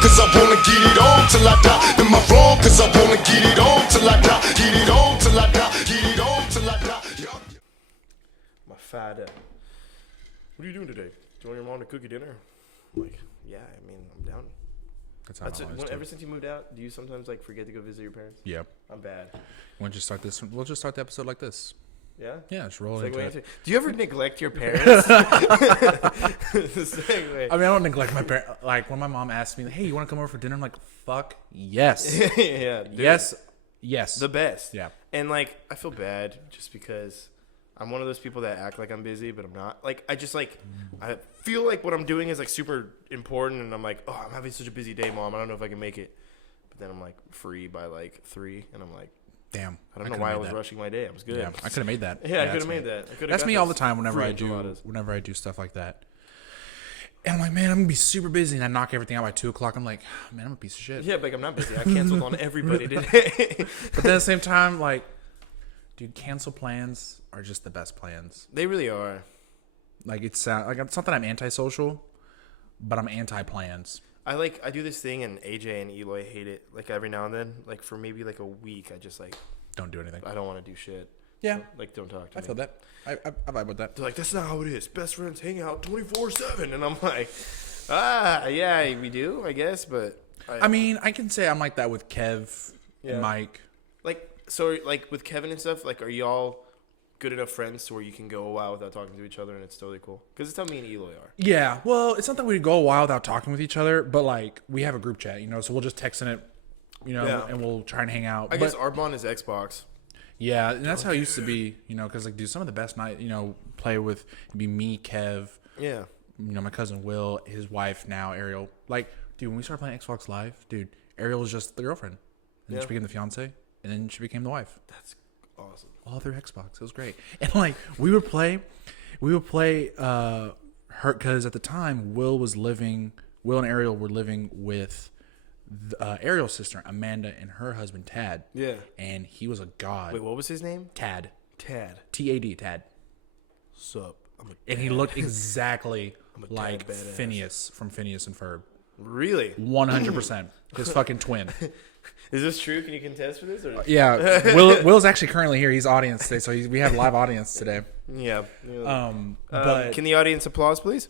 cause I wanna get it on till I die? Am I wrong cause I wanna get it on till I die? Get it on till I die, get it on till I die. My fada. What are you doing today? Do you want your mom to cook you dinner? I'm like, yeah, I mean, I'm down. Ever since you moved out, do you sometimes like forget to go visit your parents? Yep. I'm bad. We'll just start this. We'll just start the episode like this. Yeah? Yeah, just roll into it. Do you ever neglect your parents? I mean, I don't neglect my parents. Like, when my mom asks me, hey, you want to come over for dinner? I'm like, fuck, yes. Yeah. Dude. Yes. The best. Yeah. And, like, I feel bad just because I'm one of those people that act like I'm busy, but I'm not. Like, I just, like, I feel like what I'm doing is, like, super important, and I'm like, oh, I'm having such a busy day, Mom. I don't know if I can make it. But then I'm, like, free by, like, 3, and I'm like, damn. I don't know why I was rushing my day. I was good. Yeah, I could have made that. Yeah, I could have made that. That's me all the time whenever I do stuff like that. And I'm like, man, I'm going to be super busy, and I knock everything out by 2 o'clock. I'm like, man, I'm a piece of shit. Yeah, like, I'm not busy. I canceled on everybody today. But then at the same time, like, dude, cancel plans are just the best plans. They really are. Like, it's not that I'm antisocial, but I'm anti-plans. I do this thing, and AJ and Eloy hate it. Like, every now and then, like, for maybe like a week, I just like don't do anything. I don't want to do shit. Yeah, like, don't talk to me. I feel that. I vibe with that. They're like, that's not how it is. Best friends hang out 24/7, and I'm like, yeah, we do, I guess, but I mean, I can say I'm like that with Kev, and Mike. Like, so, like with Kevin and stuff. Like, are y'all good enough friends to where you can go a while without talking to each other, and it's totally cool? Because it's how me and Eloy are. Yeah, well, it's not that we go a while without talking with each other, but like we have a group chat, so we'll just text in it, and we'll try and hang out. I guess our bond is Xbox. Yeah, and that's how it used to be, because like, dude, some of the best night, play with it'd be me, Kev, yeah, my cousin Will, his wife now, Ariel. Like, dude, when we started playing Xbox Live, dude, Ariel was just the girlfriend, and then she became the fiance, and then she became the wife. That's awesome. All through Xbox, it was great. And like we would play her, because at the time Will and Ariel were living with Ariel's sister Amanda and her husband Tad. Yeah, and he was a god. Wait, what was his name? Tad. T-A-D. Tad. Sup? And he looked exactly like Phineas from Phineas and Ferb. Really? 100%. His fucking twin. Is this true? Can you contest for this? Or? Yeah. Will's actually currently here. He's audience today, so we have live audience today. Yeah. But can the audience applause, please?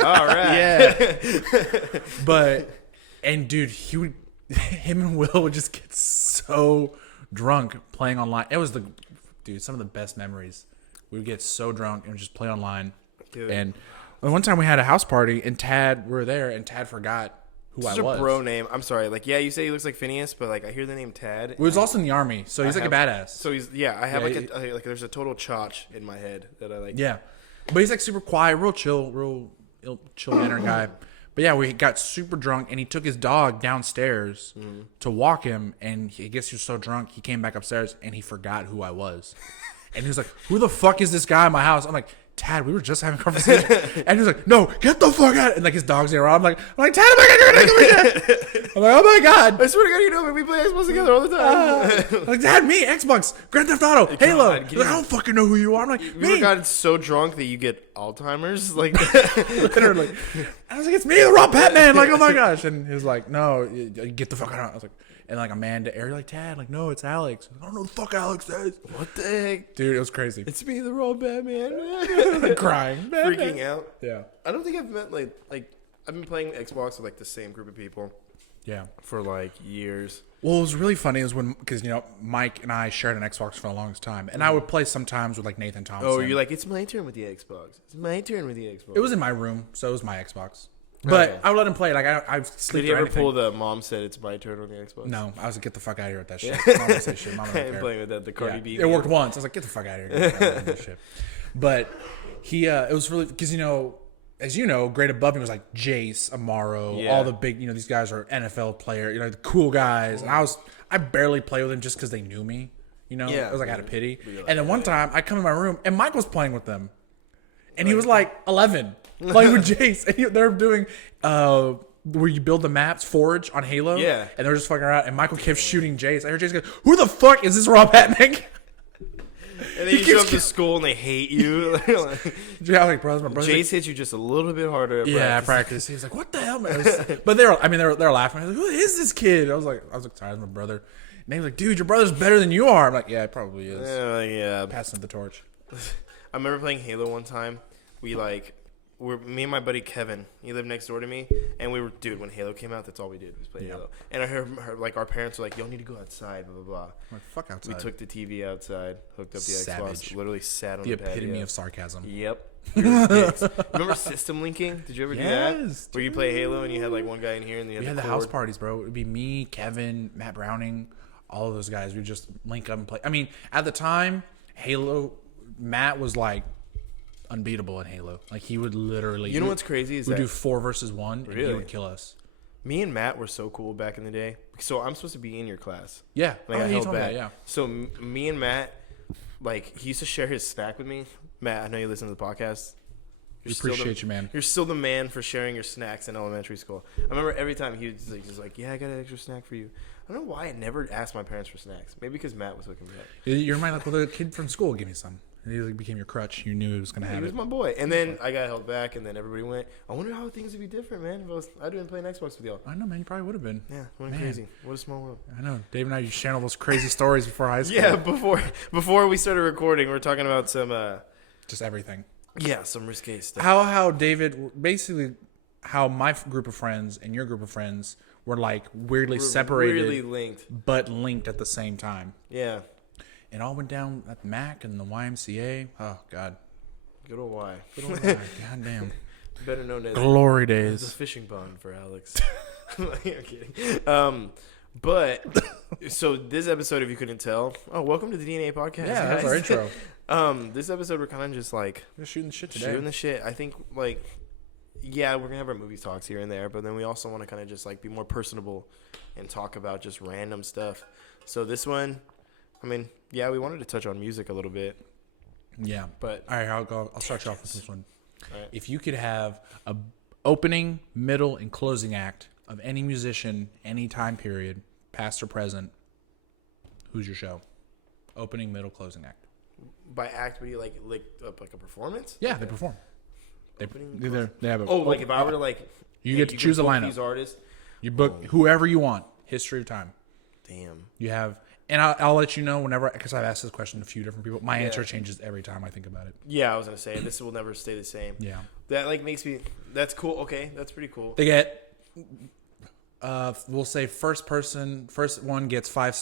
All right. Yeah. And dude, him and Will would just get so drunk playing online. It was some of the best memories. We would get so drunk and just play online. Dude. And one time we had a house party, and we were there, and Tad forgot who I was. Such a bro name. I'm sorry. Like, yeah, you say he looks like Phineas, but like I hear the name Tad. He was also in the army, so he's like a badass. So I have like there's a total chotch in my head that I like. Yeah, but he's like super quiet, real chill manner guy. But yeah, we got super drunk, and he took his dog downstairs to walk him, and I guess he was so drunk he came back upstairs and he forgot who I was, and he was like, "Who the fuck is this guy in my house?" I'm like, Tad, we were just having a conversation. And he was like, no, get the fuck out. And like his dog's there. I'm like, Tad, oh my God, you're gonna come here. I'm like, oh my God. I swear to God, you know, we play Xbox together all the time. Like, Dad, me, Xbox, Grand Theft Auto, Halo. Like, I don't fucking know who you are. I'm like, me. You ever gotten so drunk that you get Alzheimer's? Like, literally. I was like, it's me, the raw Batman. Like, oh my gosh. And he was like, no, get the fuck out. I was like, and like Amanda, Ariel, like, Tad, like, no, it's Alex. I don't know what the fuck Alex is. What the heck? Dude, it was crazy. It's me, the raw Batman. Like, crying. Freaking out. Yeah. I don't think I've met, like, I've been playing Xbox with, like, the same group of people. Yeah. For, like, years. Well, what was really funny is because, Mike and I shared an Xbox for the longest time. And I would play sometimes with, like, Nathan Thompson. Oh, you're like, it's my turn with the Xbox. It's my turn with the Xbox. It was in my room, so it was my Xbox. But okay. I would let him play. Like, I sleep. Did he ever pull the mom said it's my turn on the Xbox? No. I was like, get the fuck out of here with that shit. Mom don't say shit. Mom don't care. Playing with that, the Cardi B. It worked once. I was like, get the fuck out of here. Get the fuck out of here. Shit. But it was really, because, as you know, grade above me was like Jace, Amaro, all the big, these guys are NFL player, the cool guys. And I barely played with them just because they knew me, It was like out of pity. And then one time I come in my room and Mike was playing with them. And he was like 11, playing with Jace. And they're doing where you build the maps, Forge on Halo. Yeah. And they're just fucking around. And Michael kept shooting Jace. I heard Jace go, who the fuck is this Raw Batman? And then you show up to school and they hate you. Yeah, like, bro, my brother. Jace hits you just a little bit harder at Yeah, practice. He's like, "What the hell, man?" But they're laughing. I was like, "Who is this kid?" I was like, "Sorry, it's my brother." And they were like, "Dude, your brother's better than you are." I'm like, "Yeah, it probably is." Yeah. Passing the torch. I remember playing Halo one time. Me and my buddy Kevin, he lived next door to me, and when Halo came out, that's all we did was play Halo. And I heard like our parents were like, "Y'all need to go outside," blah blah blah. I'm like, fuck outside. We took the TV outside, hooked up the Savage. Xbox, literally sat on The the patio. epitome of sarcasm. Yep. Remember system linking? Did you ever do that? Yes, Where you play Halo and you had like one guy in here and We had the house parties, bro. It'd be me, Kevin, Matt Browning, all of those guys. We'd just link up and play. I mean, at the time, Halo, Matt was like unbeatable in Halo. Like, he would literally. You know what's crazy is we'd that do 4 versus 1, and he Really? would kill us. me and Matt were so cool back in the day. So I'm supposed to be in your class. Yeah, Like I he held told me back. that, yeah. So me and Matt, like, he used to share his snack with me. Matt, I know you listen to the podcast. We appreciate you, man. You're still the man for sharing your snacks in elementary school. I remember every time he was just like, "Yeah, I got an extra snack for you." I don't know why I never asked my parents for snacks. Maybe because Matt was hooking me up. You remind like, well, the kid from school give me some. He like became your crutch. You knew it was gonna He have was it. my boy. And then I got held back, and then everybody went. I wonder how things would be different, man. If I didn't play an Xbox with y'all. I know, man. You probably would have been. Yeah, went Man. crazy. What a small world. I know. Dave and I used to share all those crazy stories before high school. Yeah, before we started recording, we were talking about some Just everything. some risque stuff. How David basically how my group of friends and your group of friends were like weirdly We're separated, really linked. but linked at the same time. Yeah, It all went down at Mac and the YMCA. Oh God, good old Y. good old God damn, Better known as glory the days. fishing pond for Alex. I'm kidding. But so this episode, if you couldn't tell, welcome to the DNA podcast. Yeah, that's our guys. intro. This episode we're kind of just like We're shooting the shit today. shooting the shit. I think like, yeah, we're gonna have our movie talks here and there, but then we also want to kind of just like be more personable and talk about just random stuff. So this one, I mean, yeah, we wanted to touch on music a little bit, Yeah, but all right, I'll start you off with this one. All right. If you could have a opening, middle, and closing act of any musician, any time period, past or present, who's your show? Opening, middle, closing act. by act, would you like up like a performance? Yeah, they perform. Opening, They have a, like if I were to like, you hey, get to choose a book lineup. These artists. You book whoever you want. History of time. Damn. You have, and I'll let you know whenever, because I've asked this question to a few different people. My answer changes every time I think about it. Yeah, I was gonna say this will never stay the same. Yeah. That like makes me. That's cool. Okay, that's pretty cool. They get, we'll say first one gets 5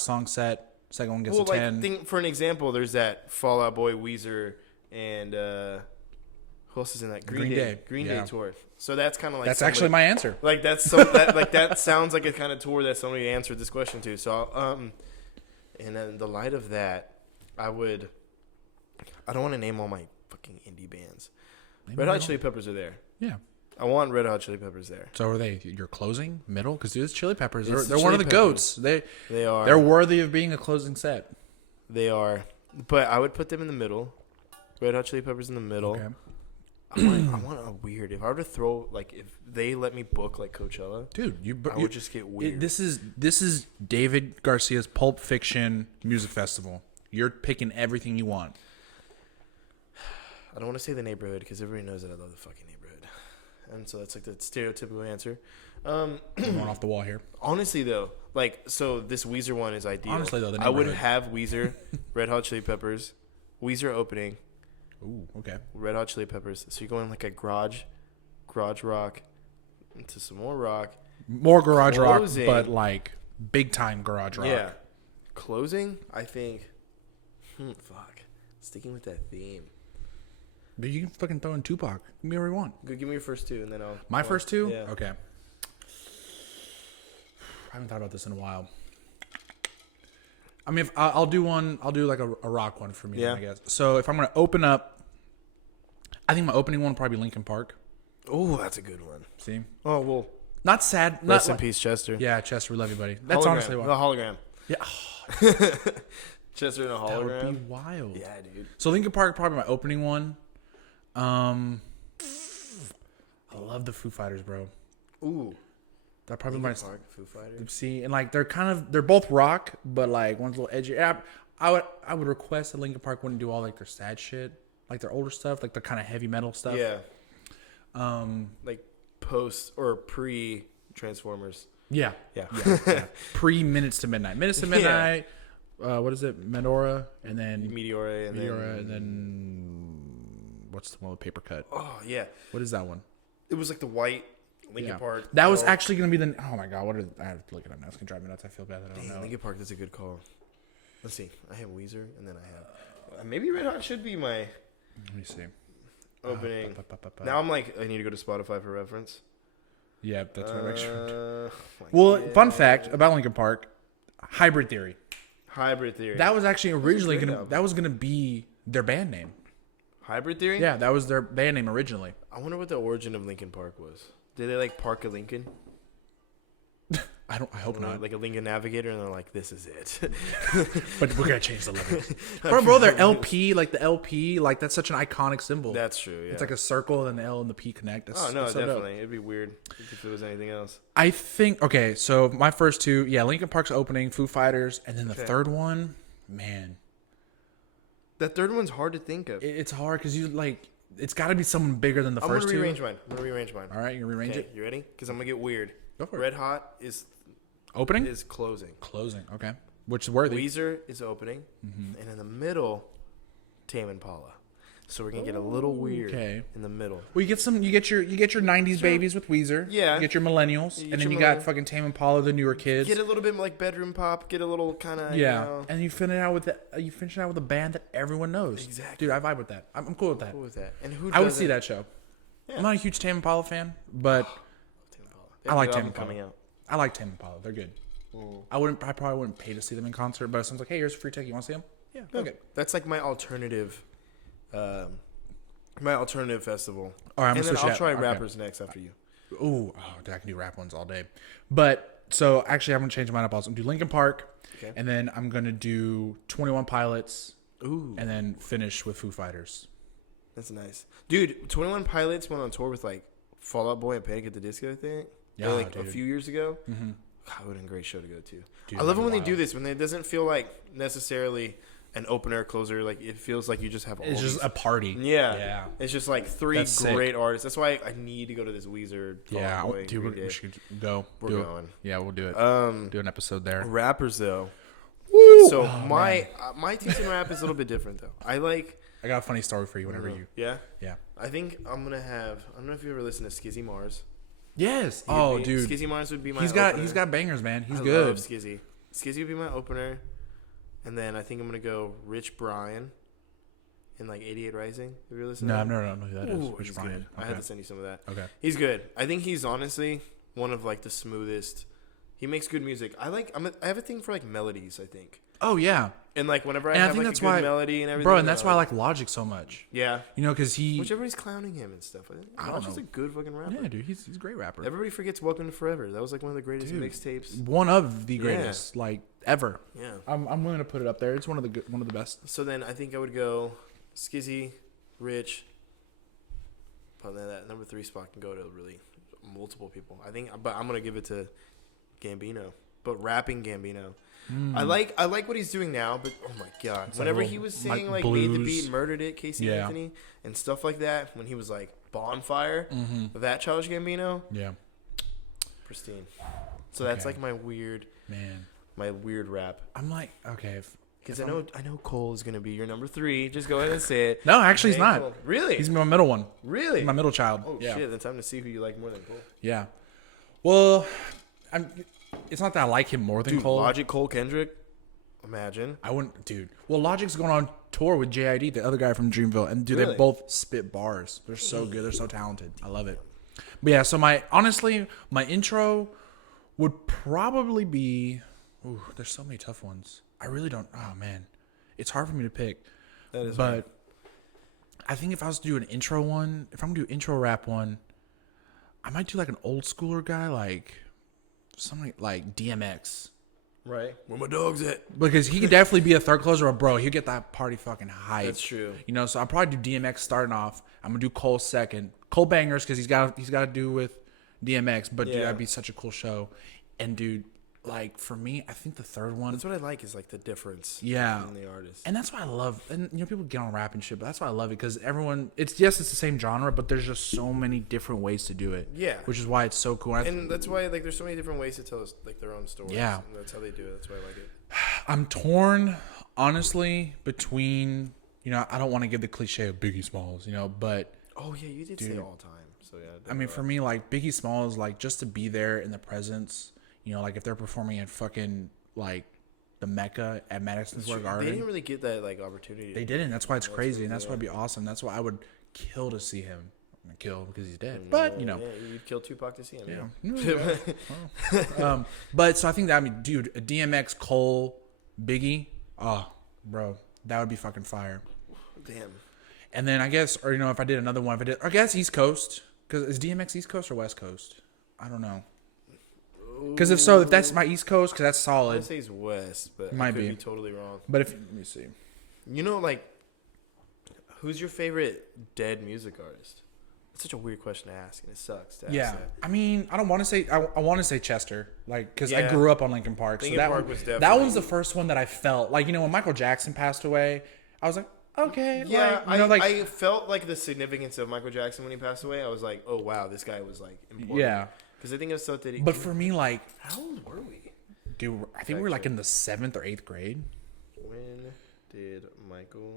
song set. Second one gets Well, a 10. think for an example, there's that Fall Out Boy, Weezer, and who else is in that? Green Day. Green Yeah. Day tour. So that's kind of like That's actually my answer. like that's so that sounds like a kind of tour that somebody answered this question to. So and then in the light of that, I don't want to name all my fucking indie bands. Red Hot Chili Peppers are there. Yeah. I want Red Hot Chili Peppers there. So are they your closing, middle? Because it's Chili Peppers. It's They're the one of Chili the Peppers. goats. They are. They're worthy of being a closing set. They are. But I would put them in the middle. Red Hot Chili Peppers in the middle. Okay. I want a weird. If I were to throw like, if they let me book like Coachella, Dude, I would just get weird. This is David Garcia's Pulp Fiction music festival. You're picking everything you want. I don't want to say the neighborhood because everybody knows that I love the fucking neighborhood, and so that's like the stereotypical answer. Going off the wall here. Honestly, though, like, so this Weezer one is ideal. Honestly, though, the I would neighborhood. have Weezer, Red Hot Chili Peppers, Weezer opening, Ooh, okay. Red Hot Chili Peppers. So you're going like a garage rock into some more rock. More garage Closing. rock, but like big time garage rock. Yeah. Closing, I think. Fuck. Sticking with that theme. But you can fucking throw in Tupac. Give me whatever you want. Give me your first two, and then I'll. My first two? Yeah. Okay. I haven't thought about this in a while. I mean, if I'll do one. I'll do like a rock one for me, Yeah. I guess. So if I'm going to open up, I think my opening one will probably be Linkin Park. Oh, that's a good one. See? Oh well. Not sad. Not Rest in like- peace, Chester. Yeah, Chester, we love you, buddy. That's Hologram. honestly why. The hologram. Yeah, Chester in a that would hologram. be wild. Yeah, dude. So Linkin Park probably my opening one. I love the Foo Fighters, bro. Ooh. That probably Linkin my Park, Foo Fighters. see, and like they're both rock, but like one's a little edgy. I would request that Linkin Park wouldn't do all like their sad shit, like their older stuff, like the kind of heavy metal stuff. Yeah. Like post or pre Transformers. Yeah. Yeah. Pre Minutes to Midnight. Minutes to Midnight. What is it? Meteora, and then Meteora, and then what's the one with paper cut? Oh yeah. What is that one? It was like the white Linkin Park. That was actually gonna be the. Oh my god! I have to look it up now. It's gonna drive me nuts. I feel bad that I don't know. Linkin Park. That's a good call. Let's see. I have Weezer, and then I have maybe Red Hot should be my. Let me see. Opening. Now I'm like, I need to go to Spotify for reference. Yeah, that's what I make sure. Well, fun fact about Linkin Park: Hybrid Theory. Hybrid Theory. That was actually originally gonna be their band name. Hybrid Theory. Yeah, that was their band name originally. I wonder what the origin of Linkin Park was. Did they like park a Lincoln? I hope not. Like a Lincoln Navigator, and they're like, "This is it." But we're gonna change the letter. bro, their LP, like the LP, like that's such an iconic symbol. That's true. Yeah. It's like a circle, and the L and the P connect. That's, no, that's so definitely. dope. It'd be weird if it was anything else. I think okay. So my first two, Linkin Park's opening, Foo Fighters, and then the third one, man. That third one's hard to think of. It's hard because you like. It's got to be someone bigger than the first two. I'm gonna rearrange mine. All right, you gonna rearrange it? You ready? Because I'm gonna get weird. Go for it. Red Hot is opening. Is closing. Closing. Okay. Which is worthy. Weezer is opening, and in the middle, Tame Impala. So we're gonna get a little weird in the middle. Well, you get your '90s babies with Weezer. Yeah. You get your millennials, and then you got fucking Tame Impala, the newer kids. Get a little bit like bedroom pop. Get a little kind of and you finish it out with a band that everyone knows. Exactly, dude. I vibe with that. I'm cool with that. And who? I would see that show. Yeah. I'm not a huge Tame Impala fan, but I like Tame Impala. Coming out. I like Tame Impala. They're good. I probably wouldn't pay to see them in concert, but if someone's like, "Hey, here's a free ticket. You want to see them?" Yeah. Okay. That's like my alternative. My alternative festival. All right, and then I'll try rappers next after you. Ooh, dude, I can do rap ones all day. But so actually, I'm gonna change mine up. Also, I'm gonna do Linkin Park, and then I'm gonna do 21 Pilots. Ooh, and then finish with Foo Fighters. That's nice, dude. 21 Pilots went on tour with like Fall Out Boy and Panic at the Disco, I think. Yeah, like dude. A few years ago. Mm-hmm. God, what a great show to go to. Dude, I love it when they do this, when it doesn't feel like necessarily an opener, closer. Like it feels like you just have. It's just a party. Yeah. It's just like three great artists. That's why I need to go to this Weezer. Dude, we should go. We're going. Yeah, we'll do it. Do an episode there. Rappers though. Woo! So my taste in rap is a little bit different though. I got a funny story for you whenever you. Yeah. Yeah. I think I'm gonna have. I don't know if you ever listened to Skizzy Mars. Yes. Dude. Skizzy Mars would be my. He's got bangers, man. He's good. I love Skizzy. Skizzy would be my opener. And then I think I'm going to go Rich Brian in like 88 Rising. Have you ever listened to that? No, I don't know who that is. Rich Brian. Okay. I have to send you some of that. Okay. He's good. I think he's honestly one of like the smoothest. He makes good music. I have a thing for like melodies, I think. Oh, yeah. And like whenever I have like a good melody and everything. Bro, and that's why I like Logic so much. Yeah. You know, because which everybody's clowning him and stuff. I don't know. He's a good fucking rapper. Yeah, dude. He's a great rapper. Everybody forgets Welcome to Forever. That was like one of the greatest mixtapes. One of the greatest, like, ever. Yeah. I'm willing to put it up there. It's one of the best. So then I think I would go Skizzy, Rich. But then that number 3 spot can go to really multiple people. But I'm going to give it to Gambino. But rapping Gambino. I like what he's doing now, but oh my god! It's whenever he was singing like blues. "Made the Beat, Murdered It," Casey Anthony, and stuff like that, when he was like Bonfire, that Childish Gambino, pristine. So that's like my weird rap. I'm like, okay, because I know Cole is gonna be your number 3. Just go ahead and say it. No, actually, he's not. Cole. Really? He's my middle one. Really? He's my middle child. Oh shit! Then time to see who you like more than Cole. Yeah. Well, it's not that I like him more than Cole. Logic, Cole, Kendrick. Imagine. I wouldn't, dude. Well, Logic's going on tour with JID, the other guy from Dreamville, and dude, they both spit bars. They're so good. They're so talented. I love it. But yeah, so my intro would probably be. Ooh, there's so many tough ones. I really don't. Oh man, it's hard for me to pick. That is. But hard. I think if I was to do an intro one, if I'm gonna do intro rap one, I might do like an old schooler guy, like something like DMX. Right. Where my dog's at? Because he could definitely be a third closer, or bro, he'll get that party fucking hype. That's true. You know, so I'll probably do DMX starting off. I'm gonna do Cole second. Cole bangers because he's got to do with DMX. But dude, that'd be such a cool show. And dude, like for me, I think the third one. That's what I like is like the difference. Yeah. In the artist. And that's why I love, and people get on rap and shit, but that's why I love it because everyone, it's the same genre, but there's just so many different ways to do it. Yeah. Which is why it's so cool. And that's why like there's so many different ways to tell us like their own stories. Yeah. And that's how they do it. That's why I like it. I'm torn, honestly, between, I don't want to give the cliche of Biggie Smalls, but. Oh yeah, you did say all time. So yeah. I mean, for me, like Biggie Smalls, like just to be there in the presence, like if they're performing at fucking like the Mecca at Madison Square Garden, they didn't really get that like opportunity. They didn't. That's why it's crazy, and that's why it'd be awesome. That's why I would kill to see him. Kill because he's dead, but yeah, you'd kill Tupac to see him. Yeah. But so I think that dude, a DMX, Cole, Biggie, bro, that would be fucking fire. Damn. And then I guess, or if I did another one, I guess East Coast, because is DMX East Coast or West Coast? I don't know. Because if that's my East Coast, because that's solid. I say he's West, but Might I could be be totally wrong. But let me see. Like, who's your favorite dead music artist? It's such a weird question to ask, and it sucks to ask that. I mean, I don't want to say. I want to say Chester, like, because I Yeah. grew up on Linkin Park. Linkin so Park was that definitely- one's the first one that I felt like. When Michael Jackson passed away, I was like, okay, Yeah, like, I felt like the significance of Michael Jackson when he passed away. I was like, oh wow, this guy was like important. Yeah. Because I think it was so that he. But for me, like, how old were we? dude, I think we were like in the 7th or 8th grade. When did Michael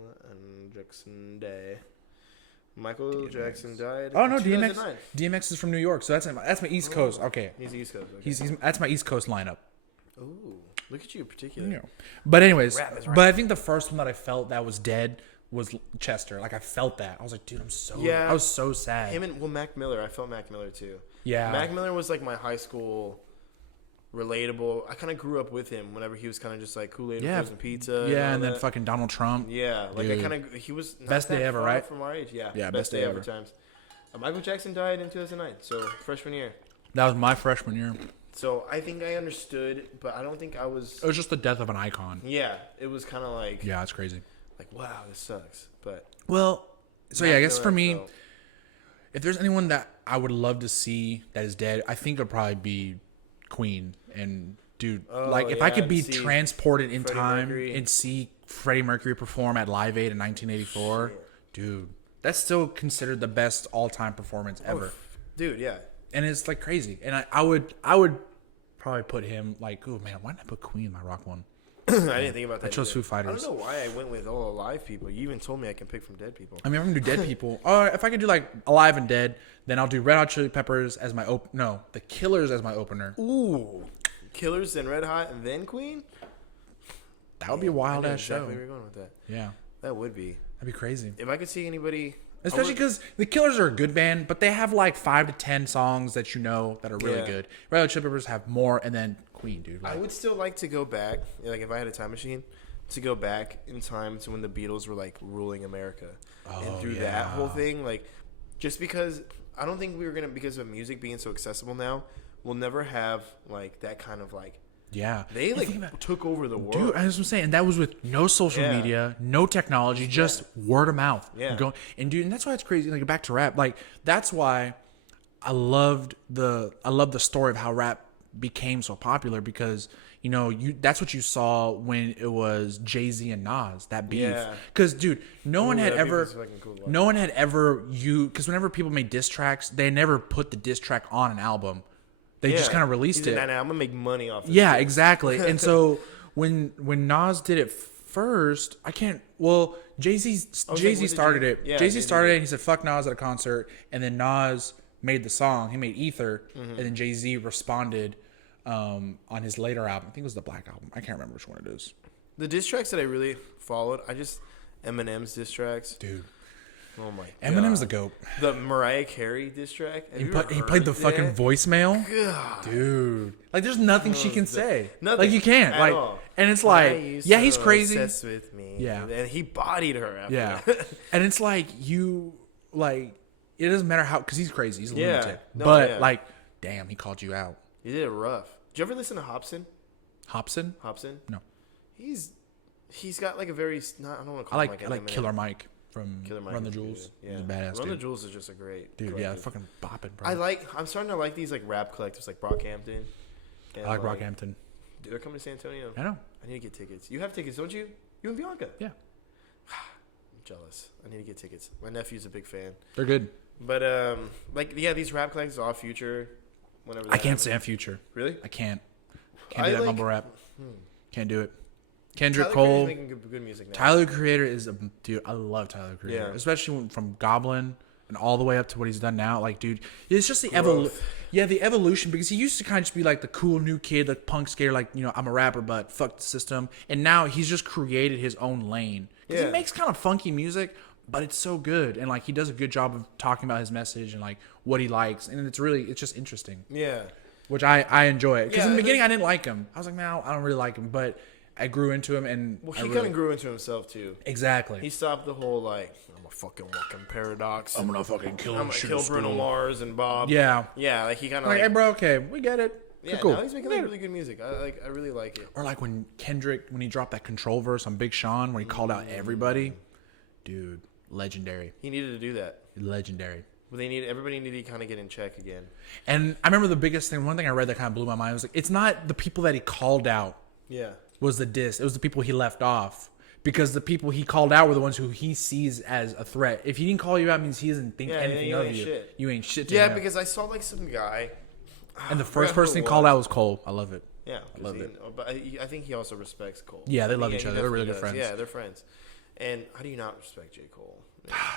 Jackson die? Michael Jackson died. Oh no, in 2009. DMX is from New York, so that's my East Coast. Okay, He's East Coast. Okay. he's that's my East Coast lineup. Ooh, look at you, in particular. Yeah. But anyways, Rap is rap. but I think the first one that I felt that was dead was Chester. Like I felt that. I was like, dude, I was so sad. Him and Mac Miller. I felt Mac Miller too. Yeah. Mac Miller was like my high school relatable. I kind of grew up with him whenever he was kind of just like Kool-Aid and frozen pizza. Yeah, all and then that. fucking Donald Trump. Yeah, like Dude. I kind of he was not Best day that ever, far right? From our age, yeah. Yeah, best day ever times. Michael Jackson died in 2009, so freshman year. That was my freshman year. So I think I understood, but I don't think I was. It was just the death of an icon. Yeah, it was kind of like. Yeah, it's crazy. Like wow, this sucks, but. Well, so Mac yeah, I guess Miller, for me, so- if there's anyone that I would love to see that is dead, I think it'd probably be Queen. And dude, like if I could be see transported in Freddie time Mercury. and see Freddie Mercury perform at Live Aid in 1984, dude, that's still considered the best all-time performance ever. Dude, yeah. And it's like crazy. And I would probably put him like, oh man, why didn't I put Queen in my rock one? I didn't think about that. I chose either. Foo Fighters. I don't know why I went with all alive people. You even told me I can pick from dead people. I mean, I'm gonna do dead people. Or if I could do like alive and dead, then I'll do Red Hot Chili Peppers as my the Killers as my opener. Ooh, Killers and Red Hot and then Queen. That would be a wild I knew ass exactly show. where you're going with that. Yeah, that would be. that'd be crazy. If I could see anybody, Especially because the Killers are a good band, but they have like 5 to 10 songs that that are really Yeah. good. Red Hot Chili Peppers have more, and then Queen, dude. I Like, would still like to go back. Like if I had a time machine, to go back in time to when the Beatles were like ruling America, and through that whole thing, like just because I don't think we were gonna because of music being so accessible now, we'll never have like that kind of like yeah, they And like think about- took over the world. Dude, I was saying, and that was with no social Yeah. media, no technology, just word of mouth. Yeah. And dude, and that's why it's crazy. Like back to rap, like that's why I love the story of how rap became so popular because that's what you saw when it was Jay-Z and Nas, that beef. Yeah. Because dude, no one had that beef ever, was fucking cool. no one had ever because whenever people made diss tracks, they never put the diss track on an album. They just kind of released it. I'm gonna make money off. This Yeah, shit. exactly. And so when Nas did it first, I can't. Well, Jay-Z what did started you- it. yeah, Jay-Z Jay-Z started did. it. And he said fuck Nas at a concert, and then Nas made the song. He made Ether, and then Jay-Z responded on his later album. I think it was the Black Album. I can't remember which one it is. The diss tracks that I really followed, Eminem's diss tracks. Dude, Oh my god. Eminem's the goat. The Mariah Carey diss track. Have He, you put, ever he played the heard fucking that? voicemail. God. Dude, like there's nothing she can say. Nothing Like you can't. at Like, all. and it's Why like, you yeah, he's so crazy. obsessed with me. Yeah. And he bodied her after Yeah. that. And it's like it doesn't matter how, because he's crazy. He's a Yeah. lunatic. No, but yeah. like, damn, he called you out. He did it rough. Did you ever listen to Hobson? Hobson? No. He's got like a very I don't want to I call like him like Eminem. Killer Mike from Killer Mike Run the is Jewels. good. He's Yeah. a badass Run the dude. Jewels is just a great Dude, yeah, collective. fucking bopping, bro. I'm starting to like these like rap collectives like Brockhampton. And, I like Rockhampton. Dude, they're coming to San Antonio. I know. I need to get tickets. You have tickets, don't you? You and Bianca. Yeah. I'm jealous. I need to get tickets. My nephew's a big fan. They're good. But these rap collectors off Future. Whenever I can't stand Future. Really? I can't. Can't do that mumble rap. Can't do it. Kendrick Tyler Cole. Creator's making good music now. Tyler the Creator is a dude. I love Tyler the Creator, Yeah. especially from Goblin and all the way up to what he's done now. Like, dude, it's just the Growth. the evolution, because he used to kind of just be like the cool new kid, like punk skater, like, you know, I'm a rapper, but fuck the system. And now he's just created his own lane. Because he makes kind of funky music, but it's so good, and like he does a good job of talking about his message and like what he likes, and it's just interesting. Yeah. Which I enjoy it, because in the Yeah, beginning I didn't like him. I was like, no, I don't really like him, but I grew into him, and Well, he kind of grew into himself too. Exactly. He stopped the whole like, I'm a fucking walking paradox. I'm gonna fucking kill him. I'm gonna kill Bruno Mars and Bob. Yeah. Yeah, like he kind of Like, hey, bro, okay, we get it. Yeah, cool. now he's making like really good music. I really like it. Or like when Kendrick, when he dropped that Control verse on Big Sean, where he called out everybody, dude, legendary, He needed to do that. legendary. But everybody needed to kind of get in check again. And I remember the biggest thing. One thing I read that kind of blew my mind was like, it's not the people that he called out Yeah. was the diss. It was the people he left off, because the people he called out were the ones who he sees as a threat. If he didn't call you out, it means he doesn't think anything you of ain't you. shit. You ain't shit to Yeah, him. because I saw like some guy. And the I first forgot who person it he called was. out was Cole. I love it. Yeah, I love it. But I think he also respects Cole. Yeah, they I love think each other. he They're really definitely good does. friends. Yeah, they're friends. And how do you not respect J. Cole?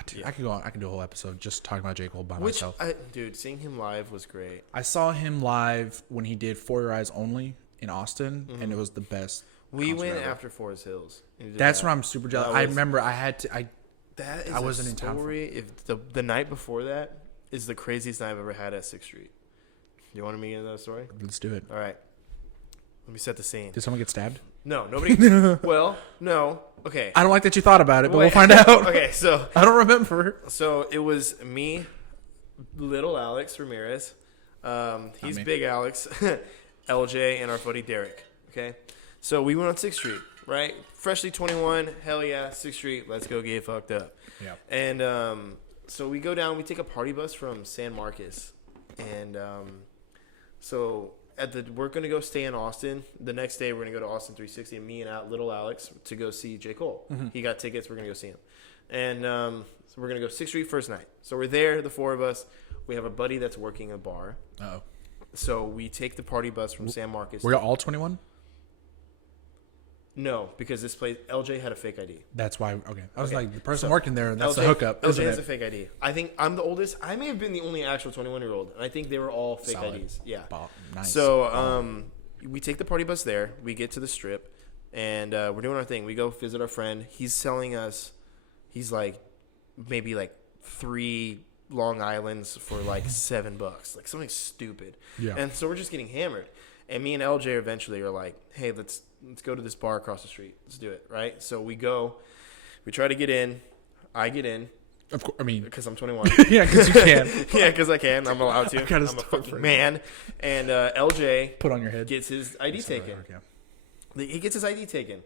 Dude, I could go on. I could do a whole episode just talking about J. Cole by Which, myself. dude, seeing him live was great. I saw him live when he did For Your Eyes Only in Austin, and it was the best. We concert went ever. after Forest Hills. and he did That's that. where I'm super jealous. That I was- remember I had to. That is I wasn't a in town for story. If the night before that is the craziest night I've ever had at 6th Street. You want me to get into that story? Let's do it. All right. Let me set the scene. Did someone get stabbed? No, nobody. Well, no. Okay. I don't like that you thought about it, but Wait. we'll find out. Okay, so I don't remember. it was me, little Alex Ramirez. He's me. big Alex, LJ, and our buddy Derek. Okay, so we went on 6th Street, right? Freshly 21, hell yeah, 6th Street. Let's go get fucked up. Yeah. And so we go down. We take a party bus from San Marcos, and so we're gonna go stay in Austin. The next day, we're gonna go to Austin 360. And me and little Alex to go see J. Cole. He got tickets. We're gonna go see him, and so we're gonna go 6th Street first night. So we're there, the four of us. We have a buddy that's working a bar. Oh, So we take the party bus from San Marcos. were you all 21? No, because this place LJ had a fake ID. That's why. Okay, I was Okay. like the person So, working there. That's the LJ hookup. LJ Isn't has it? a fake ID. I think I'm the oldest. I may have been the only actual 21-year-old, and I think they were all fake Solid. IDs. Yeah. Nice. So we take the party bus there. We get to the strip, and we're doing our thing. We go visit our friend. He's selling us. He's like maybe like 3 Long Islands for like $7, like something stupid. Yeah. And so we're just getting hammered. And me and LJ eventually are like, hey, let's go to this bar across the street. Let's do it, right? So we go. We try to get in. I get in of course, I mean, because I'm 21. yeah, because you can Yeah, because I can. I'm allowed to. I've got a I'm a story for fucking you. man. And LJ put on your head. gets his ID taken. Okay. He gets his ID taken.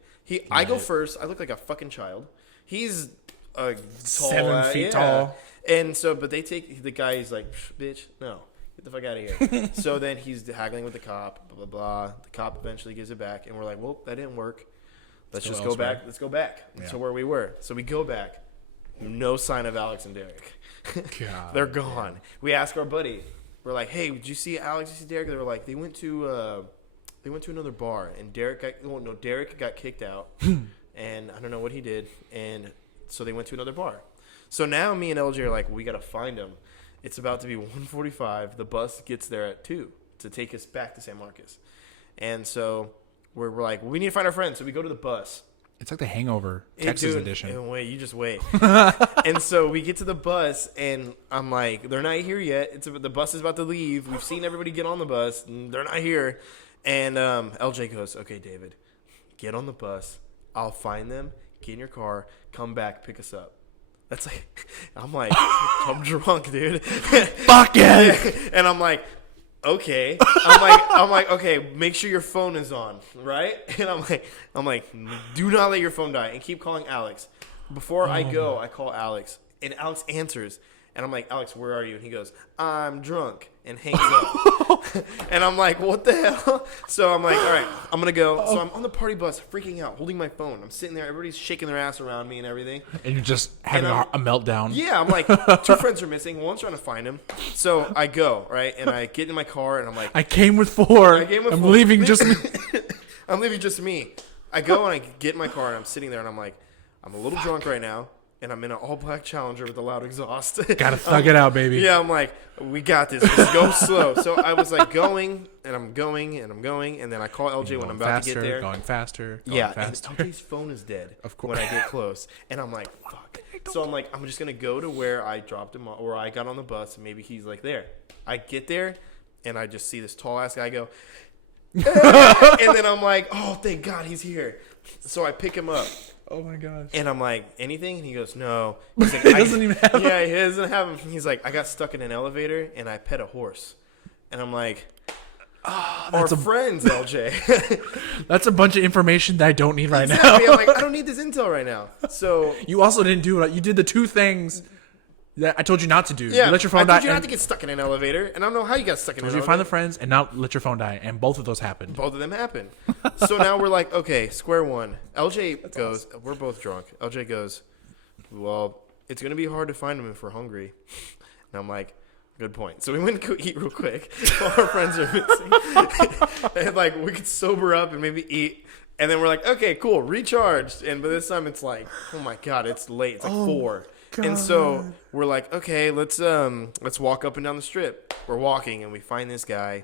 I go first. I look like a fucking child. He's a tall, 7 feet yeah. tall. And so, but they take the guy. He's like, bitch, no, get the fuck out of here. So then he's haggling with the cop. Blah blah blah. The cop eventually gives it back, and we're like, well, that didn't work. Let's just go back. Let's go back to where we were. So we go back. No sign of Alex and Derek. God, They're gone. We ask our buddy. We're like, hey, did you see Alex? Did you see Derek? They were like, they went to another bar, and Derek got kicked out, and I don't know what he did, and so they went to another bar. So now me and LJ are like, we gotta find him. It's about to be 1:45. The bus gets there at 2 to take us back to San Marcos, and so we're like, well, we need to find our friend. So we go to the bus. It's like the Hangover Texas edition. And wait, you just wait. And so we get to the bus, and I'm like, they're not here yet. The bus is about to leave. We've seen everybody get on the bus, and they're not here. And LJ goes, okay, David, get on the bus. I'll find them. Get in your car. Come back. Pick us up. That's like, I'm like, I'm drunk, dude. Fuck it. And I'm like, okay. I'm like, okay, make sure your phone is on, right? And I'm like, do not let your phone die, and keep calling Alex. Before I go, I call Alex, and Alex answers, And I'm like, Alex, where are you? And he goes, I'm drunk, and hangs up. And I'm like, what the hell? So I'm like, all right, I'm going to go. So I'm on the party bus freaking out, holding my phone. I'm sitting there. Everybody's shaking their ass around me and everything. And you're just having a meltdown. Yeah, I'm like, 2 friends are missing. One's trying to find him. So I go, right? And I get in my car, and I'm like, I came with 4. I'm leaving just me. I'm leaving just me. I go, and I get in my car, and I'm sitting there, and I'm like, I'm a little drunk right now. And I'm in an all-black Challenger with a loud exhaust. Gotta thug it out, baby. Yeah, I'm like, we got this. Just go slow. So I was like going, and I'm going, and I'm going. And then I call LJ when I'm about to get there. Going faster. Yeah, faster. and LJ's phone is dead Of course. when I get close. And I'm like, fuck. So I'm like, I'm just going to go to where I dropped him, or I got on the bus, and maybe he's like there. I get there, and I just see this tall-ass guy go, and then I'm like, oh, thank God he's here. So I pick him up. Oh my gosh. And I'm like, anything? And he goes, no. He's like, He doesn't even have Yeah, he doesn't have him. He's like, I got stuck in an elevator and I pet a horse. And I'm like, our friends, LJ. That's a bunch of information that I don't need right Exactly. now. I'm like, I don't need this intel right now. So You also didn't do it. You did the 2 things that I told you not to do. yeah, You let your phone I die. told you not to get stuck in an elevator, and I don't know how you got stuck in an You elevator. find the friends and not let your phone die, and both of those happened. Both of them happened. So now we're like, okay, square one. LJ goes, we're both drunk. LJ goes, well, it's going to be hard to find him if we're hungry. And I'm like, good point. So we went to eat real quick while our friends are missing. And like, we could sober up and maybe eat. And then we're like, okay, cool, recharged. And by this time, it's like, oh my God, it's late. It's like 4. And so we're like, okay, let's walk up and down the strip. We're walking, and we find this guy,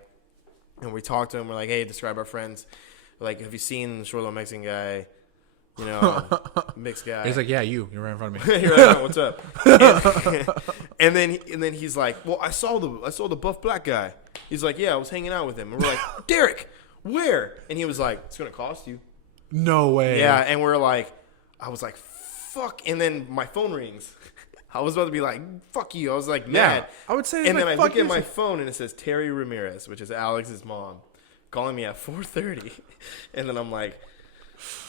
and we talk to him. We're like, hey, describe our friends. We're like, have you seen the short little Mexican guy? You know, mixed guy. He's like, yeah, you're right in front of me. You're like, what's up? And then he's like, well, I saw the buff black guy. He's like, yeah, I was hanging out with him. And we're like, Derek, where? And he was like, it's gonna cost you. No way. Yeah, and we're like, I was like, fuck. And then my phone rings. I was about to be like, fuck you. I was like, mad. I would say, and like, then I fuck look at you. my phone and it says Terry Ramirez, which is Alex's mom, calling me at 4:30. And then I'm like,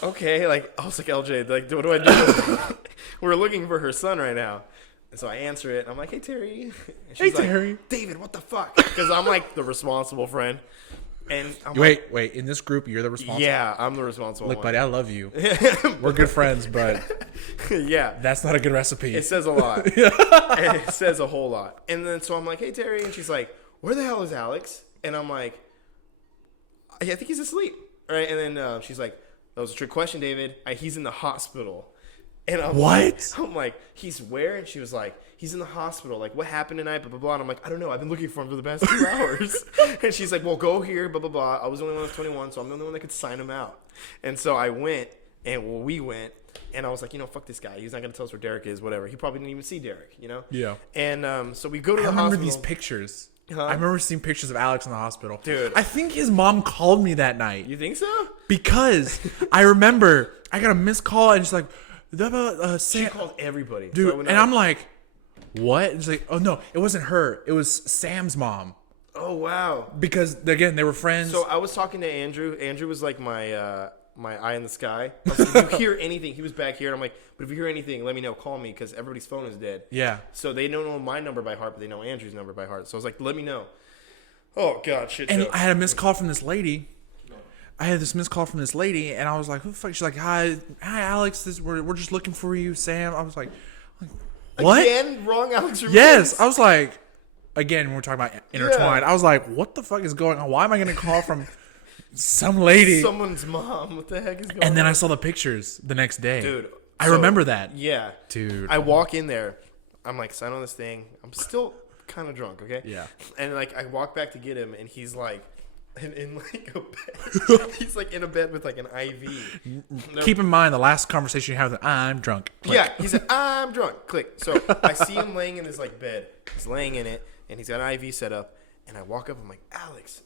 okay. Like, I was like, LJ, like, what do I do? We're looking for her son right now. And so I answer it. I'm like, hey, Terry. And she's like, Terry. David, what the fuck? Because I'm like the responsible friend. And I'm like, Wait. In this group, you're the responsible. yeah, I'm the responsible Look, one. buddy, I love you. We're good friends, but Yeah. that's not a good recipe. It says a lot. And it says a whole lot. And then so I'm like, hey, Terry. And she's like, where the hell is Alex? And I'm like, I think he's asleep. Right? And then she's like, that was a trick question, David. He's in the hospital. And I'm What? I'm like, he's where? And she was like, he's in the hospital. Like, what happened tonight? Blah, blah, blah. And I'm like, I don't know. I've been looking for him for the past 2 hours. And she's like, well, go here, blah, blah, blah. I was the only one that was 21, so I'm the only one that could sign him out. And so I went, and we went. And I was like, fuck this guy. He's not going to tell us where Derek is, whatever. He probably didn't even see Derek, Yeah. And so we go to I the remember hospital. these pictures. Huh? I remember seeing pictures of Alex in the hospital. Dude. I think his mom called me that night. You think so? Because I remember I got a missed call and she's like, She called everybody. dude, So and I'm like, what? And she's like, oh no, it wasn't her. It was Sam's mom. oh, wow. Because again, they were friends. So I was talking to Andrew. Andrew was like my my eye in the sky. I was like, if you hear anything, he was back here. And I'm like, but if you hear anything, let me know. Call me because everybody's phone is dead. Yeah. So they don't know my number by heart, but they know Andrew's number by heart. So I was like, let me know. Oh, God, shit. And show. I had a missed call from this lady. And I was like, who the fuck? She's like, hi, Alex. We're just looking for you, Sam. I was like, what? Again, wrong Alex Ramirez? Yes. I was like, again, we're talking about intertwined. I was like, what the fuck is going on? Why am I getting a call from some lady? Someone's mom. What the heck is going on? And then I saw the pictures the next day. Dude. I so, remember that. Yeah. Dude. I walk in there. I'm like, sign on this thing. I'm still kind of drunk, okay? Yeah. And like, I walk back to get him, and he's like, in like a bed. He's like in a bed with like an IV. Keep in mind the last conversation you had with I'm drunk. Click. Yeah, he said, I'm drunk. Click. So I see him laying in this like bed. He's laying in it, and he's got an IV set up. And I walk up, I'm like, Alex,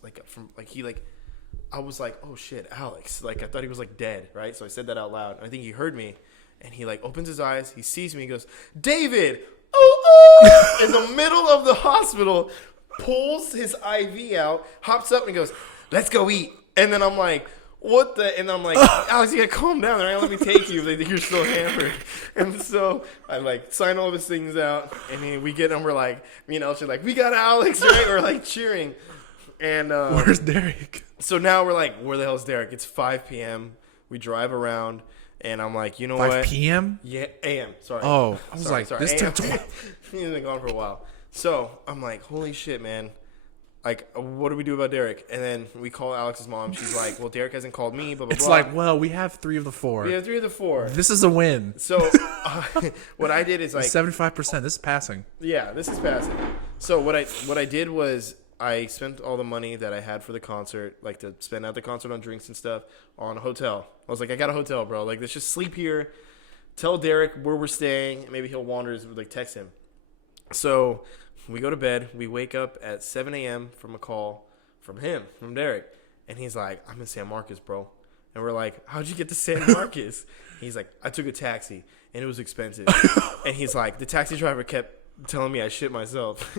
I was like, oh shit, Alex. Like I thought he was like dead, right? So I said that out loud. I think he heard me, and he like opens his eyes, he sees me, he goes, David, oh, in the middle of the hospital, pulls his IV out, hops up, and goes, let's go eat. And then I'm like, what the? And I'm like, Alex, you gotta calm down. They're not gonna let me take you. They think you're still hammered. And so I like sign all of his things out, and then we get them. We're like, me and Elch are like, we got Alex, right? We're like cheering. And where's Derek? So now we're like, where the hell is Derek? It's 5 p.m. We drive around, and I'm like, you know 5 what? 5 p.m. Yeah, a.m. Sorry. Oh, I was like, this AM. took. He's been gone for a while. So I'm like, holy shit, man. Like, what do we do about Derek? And then we call Alex's mom. She's like, well, Derek hasn't called me, blah, blah, It's blah. like, well, we have 3 of the 4. We have 3 of the 4. This is a win. So what I did is like 75%. This is passing. yeah, this is passing. So what I did was I spent all the money that I had for the concert, like to spend at the concert on drinks and stuff, on a hotel. I was like, I got a hotel, bro. Like, let's just sleep here. Tell Derek where we're staying. Maybe he'll wander. Like, text him. So we go to bed. We wake up at 7 a.m. from a call from Derek. And he's like, I'm in San Marcos, bro. And we're like, how'd you get to San Marcos? He's like, I took a taxi, and it was expensive. And he's like, the taxi driver kept telling me I shit myself.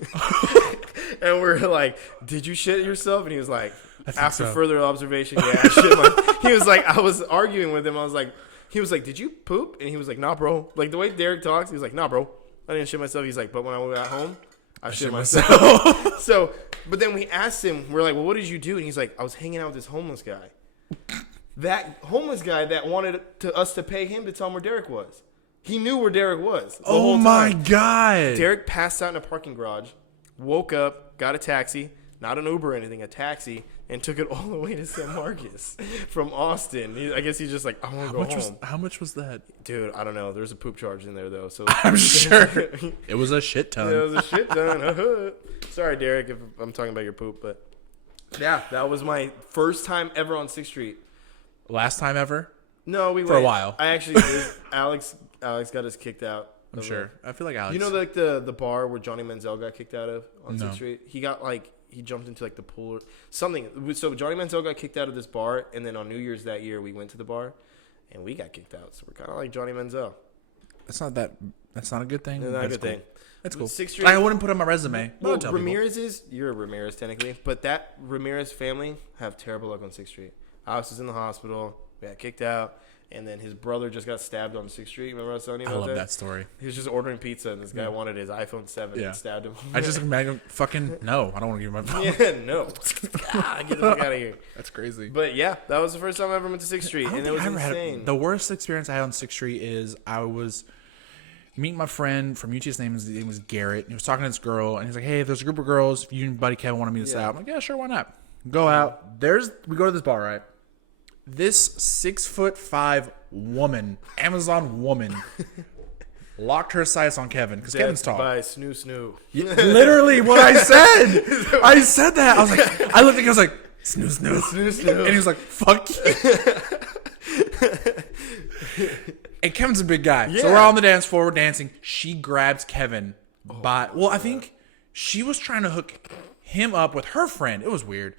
And we're like, did you shit yourself? And he was like, after further observation, yeah, I shit myself. He was like, I was arguing with him. He was like, did you poop? And he was like, nah, bro. Like, the way Derek talks, he was like, nah, bro. I didn't shit myself. He's like, but when I got home, I shit myself. So, but then we asked him, we're like, well, what did you do? And he's like, I was hanging out with this homeless guy. That homeless guy that wanted us to pay him to tell him where Derek was. He knew where Derek was. Oh my God. Derek passed out in a parking garage, woke up, got a taxi, not an Uber or anything, a taxi, and took it all the way to San Marcos from Austin. I guess he's just like, I want to go home. How much was that? Dude, I don't know. There's a poop charge in there, though. So I'm sure. It was a shit ton. It was a shit ton. Sorry, Derek, if I'm talking about your poop, but yeah, that was my first time ever on 6th Street. Last time ever? No, we for went. A while. I actually did. Alex got us kicked out. I'm sure. I feel like Alex. You know, like the bar where Johnny Manziel got kicked out of on 6th No. Street? He jumped into like the pool or something. So Johnny Manziel got kicked out of this bar, and then on New Year's that year we went to the bar, and we got kicked out. So we're kind of like Johnny Manziel. That's not a good thing. It's not a good thing. That's cool. 6th Street, I wouldn't put on my resume. Well, you're a Ramirez technically, but that Ramirez family have terrible luck on 6th Street. Alex is in the hospital. We got kicked out. And then his brother just got stabbed on 6th Street. Remember I was telling you about that? I love that story. He was just ordering pizza, and this guy wanted his iPhone 7 and stabbed him. I just imagine fucking no. I don't want to give my phone. Yeah, no. Get the fuck out of here. That's crazy. But yeah, that was the first time I ever went to 6th Street, and it was insane. The worst experience I had on 6th Street is I was meeting my friend from UT. His name was Garrett. And he was talking to this girl, and he's like, "Hey, there's a group of girls. If you and buddy Kevin want to meet us out," I'm like, "Yeah, sure, why not?" Go out. We go to this bar, right? This 6'5" woman, Amazon woman, locked her sights on Kevin because Kevin's tall. By snoo. Literally what I said. I said that. I was like, I looked at him, I was like, snoo. And he was like, fuck you. And Kevin's a big guy. Yeah. So we're on the dance floor, we're dancing. She grabs Kevin I think she was trying to hook him up with her friend. It was weird.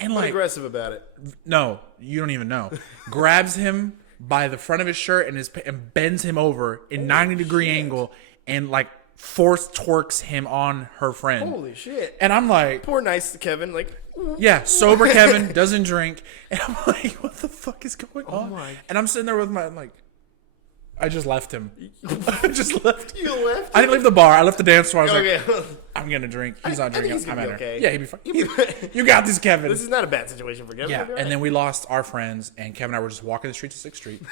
And like aggressive about it. No, you don't even know. Grabs him by the front of his shirt and bends him over in 90-degree angle and like force torques him on her friend. Holy shit. And I'm like, poor nice Kevin, like, yeah, sober Kevin, doesn't drink. And I'm like, what the fuck is going on? And I'm sitting there with I'm like, I just left him. I just left. You left? I didn't leave the bar. I left the dance floor. I was okay. like, I'm going to drink. He's not drinking. I'm at okay. Yeah, he'd be fine. You got this, Kevin. This is not a bad situation for Kevin. Yeah, right. and then we lost our friends, and Kevin and I were just walking the streets of 6th Street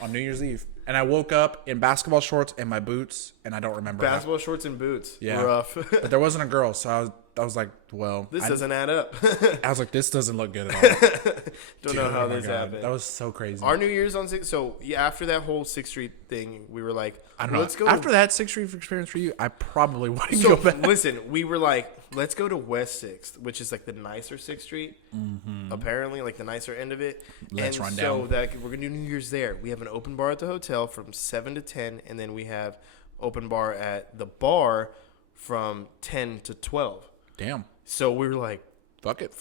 on New Year's Eve. And I woke up in basketball shorts and my boots, and I don't remember. Basketball shorts and boots. Yeah. Rough. But there wasn't a girl, so I was like, well. This doesn't add up. I was like, this doesn't look good at all. Don't know how this happened. That was so crazy. Our New Year's on 6th. So, yeah, after that whole 6th Street thing, we were like, I don't know. Let's go. After that 6th Street experience for you, I probably wouldn't go back. Listen, we were like, let's go to West 6th, which is like the nicer 6th Street. Apparently, like the nicer end of it. Let's run so down. that we're going to do New Year's there. We have an open bar at the hotel from 7 to 10, and then we have open bar at the bar from 10 to 12. Damn. So we were like, fuck it.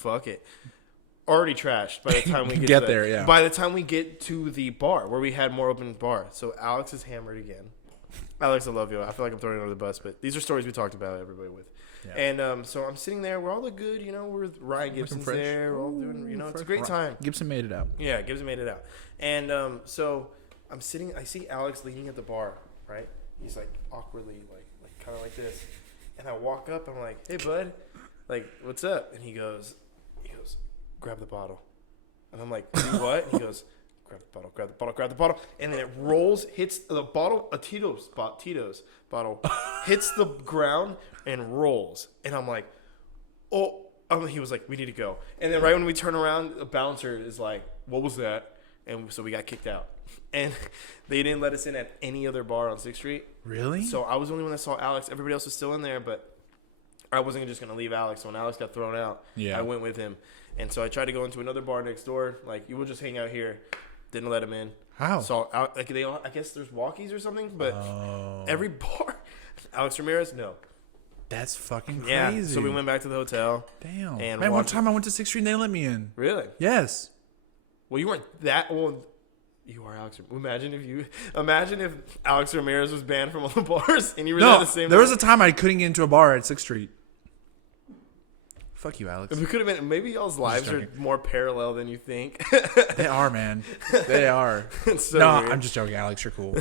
Already trashed by the time we get there, yeah. By the time we get to the bar where we had more open bar. So Alex is hammered again. Alex, I love you. I feel like I'm throwing you under the bus, but these are stories we talked about everybody with. And so I'm sitting there. We're all the good, we're Ryan Gibson's there. We're all doing, it's a great time. Gibson made it out. Yeah, Gibson made it out. And so I'm sitting. I see Alex leaning at the bar, right? He's like awkwardly, like kind of like this. And I walk up. I'm like, "Hey, bud, like, what's up?" And he goes, "Grab the bottle." And I'm like, "Do what?" And he goes, "Grab the bottle, grab the bottle, grab the bottle." And then it rolls, hits the bottle, a Tito's bottle, hits the ground and rolls. And I'm like, "Oh." He was like, "We need to go." And then right when we turn around, the bouncer is like, "What was that?" And so we got kicked out. And they didn't let us in at any other bar on 6th Street. Really? So I was the only one that saw Alex. Everybody else was still in there, but I wasn't just going to leave Alex. So when Alex got thrown out, I went with him. And so I tried to go into another bar next door. Like, you will just hang out here. Didn't let him in. How? So, I guess there's walkies or something, but every bar. Alex Ramirez, no. That's fucking crazy. Yeah, so we went back to the hotel. Damn. And man, one time I went to 6th Street and they let me in. Really? Yes. Well, you weren't that old. You are Alex. Imagine if Alex Ramirez was banned from all the bars and you were there at the same time. There was a time I couldn't get into a bar at 6th Street. Fuck you, Alex. If we could have been, maybe y'all's lives are more parallel than you think. They are, man. They are. So no, weird. I'm just joking, Alex. You're cool.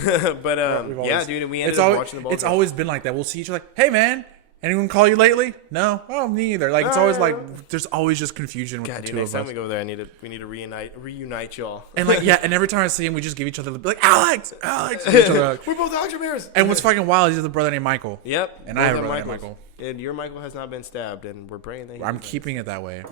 But yeah, dude, and we ended up watching the ball. It's always been like that. We'll see each other like, "Hey, man, anyone call you lately?" No. Oh, me either. Like it's always like there's always just confusion with the two next of time us. we go there, we need to reunite y'all. And like and every time I see him, we just give each other like Alex. And each other, like, we're both Alex Ramirez. and what's fucking wild is he has a brother named Michael. Yep. And I have a brother named Michael. And your Michael has not been stabbed, and we're praying that I'm keeping it that way.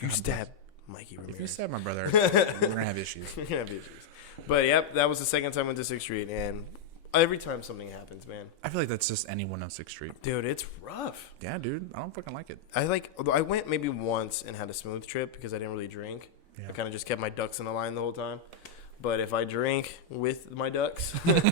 you stab Mikey Ramirez. If you stab my brother, we're gonna have issues. You're gonna have issues. But yep, that was the second time I went to 6th Street, and every time something happens, man. I feel like that's just anyone on 6th Street. Dude, it's rough. Yeah, dude. I don't fucking like it. I went maybe once and had a smooth trip because I didn't really drink. Yeah. I kind of just kept my ducks in the line the whole time. But if I drink with my ducks, we're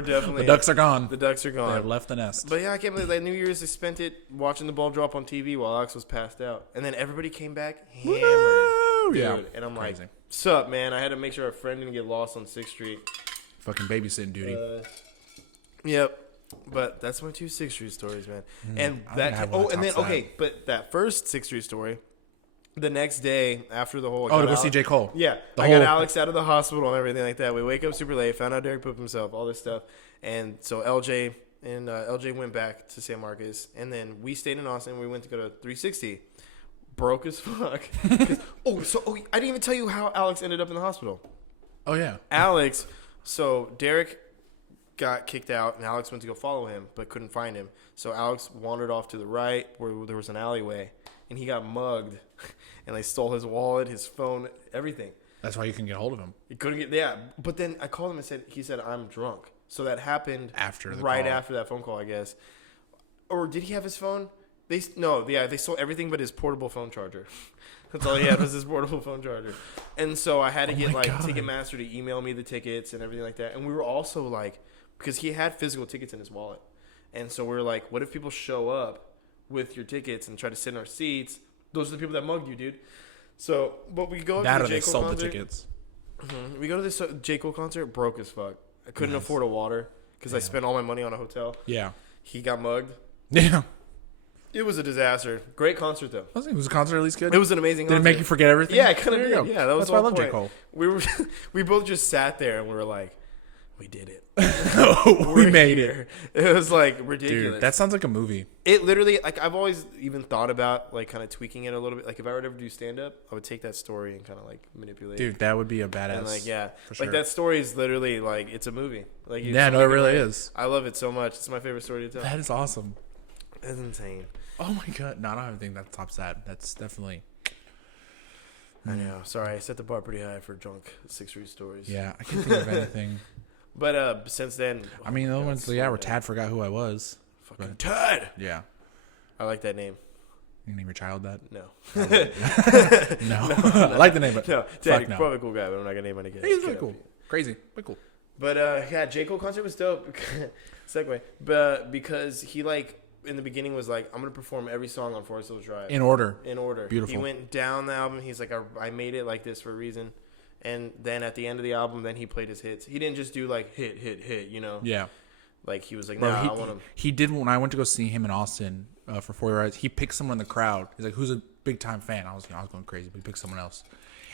definitely... The ducks are gone. The ducks are They gone. have left the nest. But yeah, I can't believe that New Year's I spent it watching the ball drop on TV while Alex was passed out. And then everybody came back hammered. Woo! Dude. Yeah. And I'm Crazy. like, sup, man? I had to make sure our friend didn't get lost on 6th Street. Fucking babysitting duty. Yep. But that's my two 6th Street stories, man. And I that... have one that and then, tops that. okay, but that first 6th Street story... The next day, after the whole... To go see J. Cole. Yeah. The I whole- got Alex out of the hospital and everything like that. We wake up super late, found out Derek pooped himself, all this stuff. And so LJ went back to San Marcos. And then we stayed in Austin. We went to go to 360. Broke as fuck. I didn't even tell you how Alex ended up in the hospital. Oh, yeah. Alex, so Derek got kicked out, and Alex went to go follow him, but couldn't find him. So Alex wandered off to the right where there was an alleyway, and he got mugged. And they stole his wallet, his phone, everything. That's why you can get hold of him. He couldn't get but then I called him and he said I'm drunk. So that happened After the right call. after that phone call, I guess. Or did he have his phone? They stole everything but his portable phone charger. That's all he had was his portable phone charger. And so I had to get my God. Ticketmaster to email me the tickets and everything like that. And we were also like, because he had physical tickets in his wallet. And so we were like, what if people show up with your tickets and try to sit in our seats? Those are the people that mugged you, dude. So, but we go That to or the they J. Cole sold concert. the tickets. We go to this J. Cole concert, broke as fuck. I couldn't Nice. afford a water because I spent all my money on a hotel. Yeah. He got mugged. Yeah. It was a disaster. Great concert, though. Was the concert at least good? It was an amazing Did it concert. make you forget everything? Yeah, it kind of There did. you go. Yeah, that was That's why I the love whole J. point. Cole. We both just sat there and we were like, we did it. We We're made here. It was like ridiculous. Dude, that sounds like a movie. It literally, like, I've always even thought about, like, kind of tweaking it a little bit. Like, if I were to ever do stand-up, I would take that story and kind of, like, manipulate it. Dude, that would be a badass. And, like, yeah. for sure. Like, that story is literally, like, it's a movie. Like, Yeah, no, it really is. I love it so much. It's my favorite story to tell. That is awesome. That's insane. Oh my God. No, I don't even think that tops that. That's definitely. I know. Sorry, I set the bar pretty high for drunk 6th Street stories. Yeah, I can't think of anything. But since then... I mean, the other ones, so yeah, where bad. Tad forgot who I was. Fucking but- Tad! Yeah. I like that name. You name your child that? No. No. I like the name, but No, fuck Tad, no. probably a cool guy, but I'm not going to name any kids. He's really cool. Crazy, but cool. But yeah, J. Cole concert was dope. Segue. But because he, like, in the beginning was like, I'm going to perform every song on Forest Hills Drive. In order. In order. Beautiful. He went down the album. He's like, I made it like this for a reason. And then at the end of the album, then he played his hits. He didn't just do like hit, you know. Yeah. Like he was like, Bro, nah, I want him. he did when I went to go see him in Austin for 4 Year Eyes. He picked someone in the crowd. He's like, "Who's a big time fan?" I was going crazy, but he picked someone else.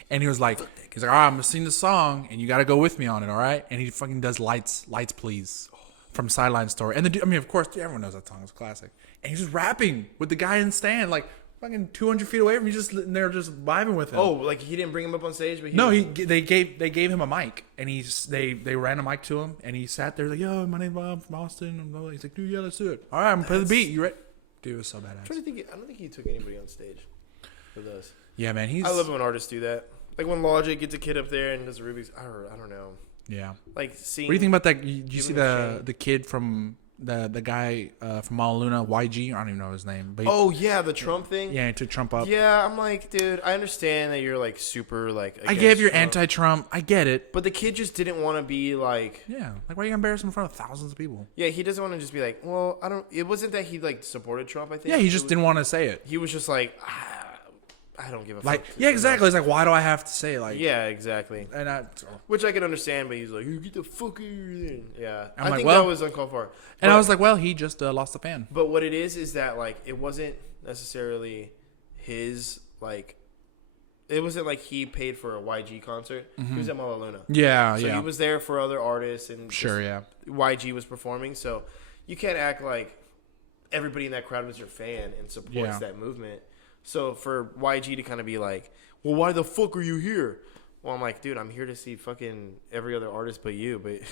And he was like, "All right, I'm gonna sing the song, and you got to go with me on it, all right?" And he fucking does "Lights, Please" from Sideline Story. And the dude, I mean, of course, everyone knows that song. It's a classic. And he's just rapping with the guy in the stand, like fucking 200 feet away from me, and they're just vibing with him. Oh, like he didn't bring him up on stage, but they gave him a mic, and they ran a mic to him, and he sat there like, "Yo, my name's Bob from Austin." And he's like, "Dude, yeah, let's do it. All right, I'm gonna play the beat. You ready?" Dude, it was so badass. I'm trying to think. I don't think he took anybody on stage with us. Yeah, man, I love when artists do that. Like when Logic gets a kid up there and does Rubik's. I don't know. Yeah. Like seeing. What do you think about that? Did you see him a shake. the kid from the guy from Malaluna, YG? I don't even know his name. But Oh yeah, the Trump thing. yeah, he took Trump up. Yeah, I'm like, dude, I understand that you're like super like. I get you're Trump, anti-Trump. I get it. but the kid just didn't want to be like. Yeah, like why are you embarrassed in front of thousands of people? Yeah, he doesn't want to just be like, well, I don't. It wasn't that he like supported Trump. I think. Yeah, he just didn't want to say it. He was just like, I don't give a Like, fuck. yeah, exactly. It's like, why do I have to say it? Like, Yeah, exactly. and Which I can understand, but he's like, you get the fuck out of here. Yeah, I'm I like, think well- that was uncalled for. and But- I was like, well, he just lost a fan. But what it is that like it wasn't necessarily his like. It wasn't like he paid for a YG concert. He was at Malaluna. Yeah, So yeah, he was there for other artists and sure, just yeah, YG was performing. So you can't act like everybody in that crowd was your fan and supports Yeah. that movement. So for YG to kind of be like, well, why the fuck are you here? Well, I'm like, dude, I'm here to see fucking every other artist but you, but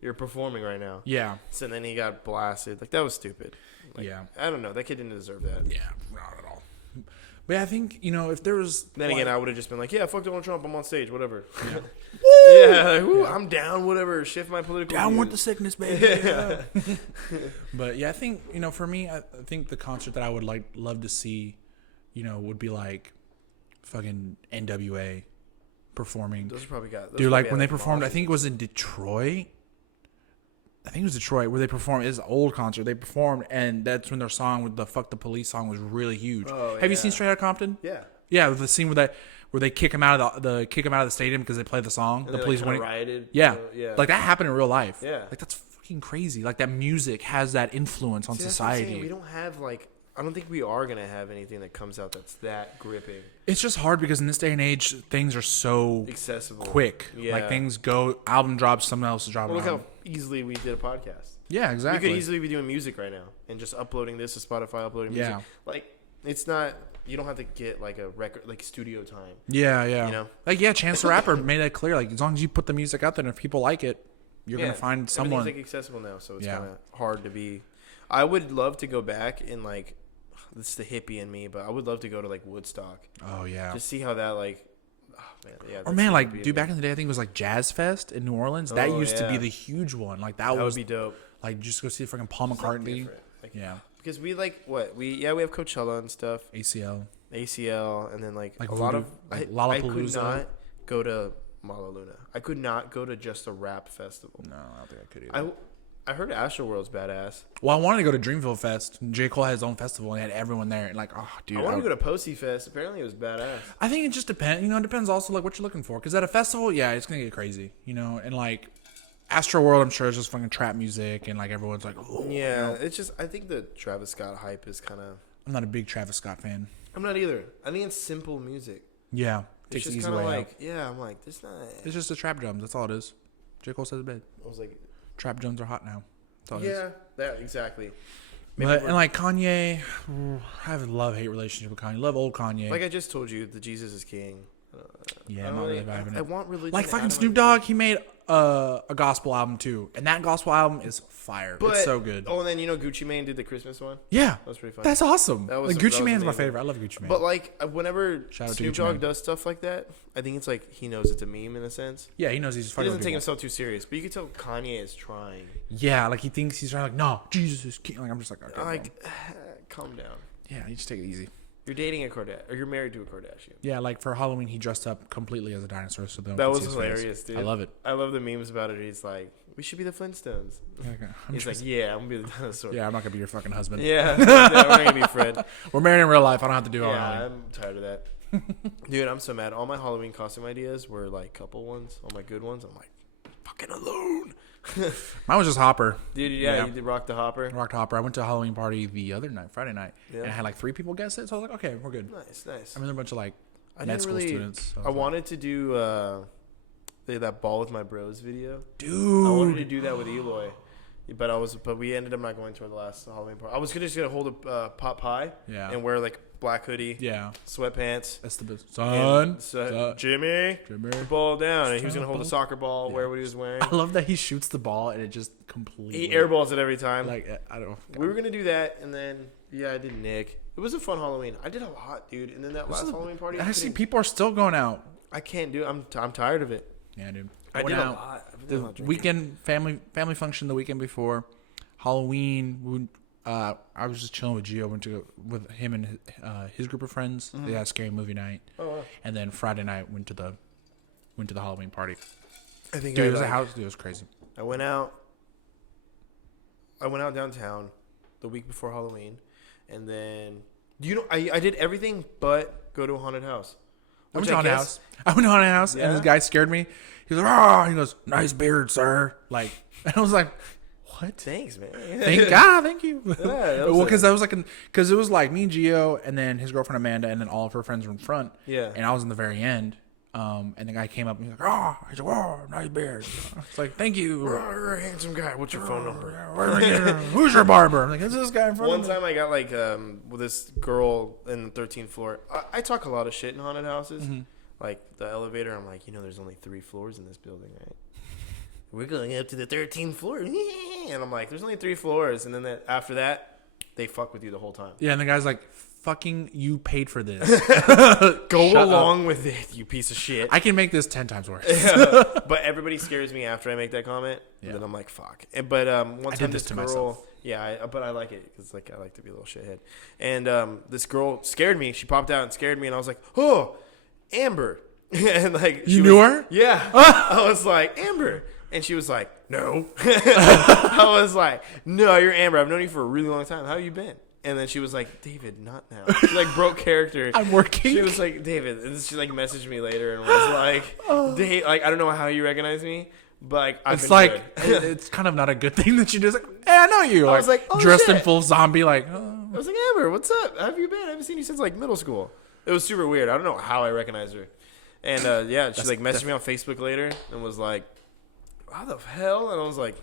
you're performing right now. yeah, So then he got blasted. Like, that was stupid. Like, yeah, I don't know. That kid didn't deserve that. yeah, not at all. But yeah, I think if there was Then like, again, I would have just been like, yeah, fuck Donald Trump. I'm on stage, whatever. Yeah, like, woo, I'm down, whatever. Shift my political down with the views. sickness, baby. Yeah. But yeah, I think for me, I think the concert that I would love to see, would be like fucking NWA performing. Those probably got. Those Dude, like probably when had, they performed, I Mosh. think it was in Detroit. I think it was Detroit where they performed. It's an old concert. They performed, and that's when their song with the "Fuck the Police" song was really huge. Oh, Have you yeah. seen Straight Outta Compton? Yeah. Yeah, with the scene where they kick him out of the stadium because they play the song. And The they, police like, kinda went. rioted. Yeah, Yeah. like that happened in real life. Yeah. Like that's fucking crazy. Like that music has that influence on See, that's what I'm saying. society. We don't have like. I don't think we are gonna have anything that comes out that's that gripping, It's just hard because in this day and age, things are so accessible, quick. Yeah. Like things go, album drops, someone else is dropping. Well, look album. how easily we did a podcast. Yeah, We exactly. could easily be doing music right now and just uploading this to Spotify, uploading music. Yeah. Like it's not. You don't have to get like a record, like studio time. Yeah, yeah. You know? Like yeah, Chance the Rapper made that clear. Like as long as you put the music out there, and if people like it, you're gonna find someone. Everything's like accessible now, so it's Yeah. kind of hard to be. I would love to go back and like. This is the hippie in me, but I would love to go to like Woodstock. Oh yeah. Just see how that like. Oh, man, yeah. Or that's man, the like hippie in dude, me. back in the day, I think it was like Jazz Fest in New Orleans. That Oh, used to be yeah. the huge one. Like that That would was be dope. like just go see fucking Paul It's, like, McCartney. different. Like, Yeah. Because we like what we have Coachella and stuff, ACL. ACL, and then like Like a lot of Voodoo, like I could Lollapalooza. not go to Malaluna. I could not go to just a rap festival. No, I don't think I could either. I heard Astroworld's badass. Well, I wanted to go to Dreamville Fest. J. Cole had his own festival and he had everyone there. And like, oh, dude. I wanted to go to Posey Fest. Apparently, it was badass. I think it just depends. It depends also like what you're looking for. Because at a festival, yeah, it's gonna get crazy. And like Astro World, I'm sure is just fucking trap music and like everyone's like, oh, Yeah, it's just I think the Travis Scott hype is kind of. I'm not a big Travis Scott fan. I'm not either. I think it's simple music. Yeah, It's takes the just easy kind of way like out. yeah. I'm like this not. It's just the trap drums. That's all it is. J. Cole says it bad. I was like Trap drums are hot now. That's all it is. yeah, that exactly. But we're- and like Kanye, I have a love-hate relationship with Kanye. Love old Kanye. like I just told you, the Jesus is King. yeah, I I'm don't not really really- vibing I it. want religion. Like out fucking of my Snoop Dogg, he made a gospel album too, and that gospel album is fire. But, it's so good. Oh, and then Gucci Mane did the Christmas one. Yeah, That was pretty fun. that's awesome. That was- Like, that Gucci was Mane's my amazing. favorite. I love Gucci Mane. But like whenever Shout out to Snoop Gucci Dogg Mane. does stuff like that, I think it's like he knows it's a meme in a sense. yeah, he knows he's He fucking. doesn't with take people. himself too serious, but you can tell Kanye is trying. Yeah, like he thinks he's trying. Like, no, Jesus is king. Like I'm just like, okay, Like, bro. calm down. Yeah, you just take it easy. You're dating a Kardashian, or you're married to a Kardashian. Yeah, like for Halloween, he dressed up completely as a dinosaur. So That could was see his face. hilarious, dude. I love it. I love the memes about it. He's like, we should be the Flintstones. He's like, yeah, I'm gonna be the dinosaur. yeah, I'm not gonna be your fucking husband. Yeah, yeah, we're gonna be friends. We're married in real life. I don't have to do all Yeah, that. I'm tired of that. Dude, I'm so mad. All my Halloween costume ideas were like couple ones. All my good ones, I'm like, fucking alone. Mine was just Hopper. Dude, yeah, you did rock the Hopper. Rocked Hopper. I went to a Halloween party the other night, Friday night, Yeah. and I had like 3 people guess it. So I was like, okay, we're good. Nice. I mean, there are a bunch of like I med didn't school really, students. So I wanted to do that ball with my bros video. dude. I wanted to do that with Eloy, but we ended up not going to the last Halloween party. I was just gonna hold a pot pie, Yeah. and wear like black hoodie, Yeah, sweatpants. that's the best. And Son. Jimmy, ball down, and he was gonna hold a soccer ball, Yeah. wear what he was wearing. I love that he shoots the ball and it just completely. He airballs it every time. Like I don't. We were gonna do that, and then I did Nick. It was a fun Halloween. I did a lot, dude. And then that last Halloween party, I see people are still going out. I can't do it. I'm tired of it. Yeah, dude. I Went did a out. lot. I did a The lot of drinking. weekend family function the weekend before Halloween. I was just chilling with Gio. Went to with him and his group of friends. They had a scary movie night, Oh, wow. and then Friday night went to the Halloween party. I think Dude, it was a house. Dude, it was crazy. I went out downtown the week before Halloween, and then I did everything but go to a haunted house. I went Which to a haunted guess- house. I went to a haunted house, and Yeah? this guy scared me. He was like, "Oh," he goes, "Nice beard, sir." Like, and I was like, "What?" Thanks, man. Thank God, thank you. that Well, was because I was like, because it was like me, Gio, and then his girlfriend Amanda, and then all of her friends were in front. Yeah. And I was in the very end. And the guy came up and he's like, "Oh," he's like, "Oh, nice beard." It's like, "Thank you." Oh, you're a handsome guy. What's your phone number? Who's your barber? I'm like, "Is this guy in front One of me?" time I got like with this girl in the 13th floor. I talk a lot of shit in haunted houses. Mm-hmm. Like the elevator, I'm like, there's only 3 floors in this building, right? We're going up to the 13th floor, and I'm like, there's only 3 floors, and then after that, they fuck with you the whole time. Yeah, and the guy's like, "Fucking, you paid for this." Go Shut along with it, you piece of shit. I can make this 10 times worse. But everybody scares me after I make that comment. Yeah. And then I'm like, fuck. But one I time did this this to girl, myself. yeah, but I like it because like I like to be a little shithead. And this girl scared me. She popped out and scared me, and I was like, oh, Amber. And like You knew her? Yeah. I was like, Amber. And she was like, no. I was like, no, you're Amber. I've known you for a really long time. How have you been? And then she was like, David, not now. She like broke character. I'm working. She was like, David. And she like messaged me later and was like, Dave, like I don't know how you recognize me, but like I've It's been like, good. it's kind of not a good thing that you just like, "Hey, I know you." I was like, oh, dressed in shit. full zombie, like, "Oh." I was like, Amber, what's up? How have you been? I haven't seen you since like middle school. It was super weird. I don't know how I recognized her. And yeah, she like messaged me on Facebook later and was like, how the hell? And I was like,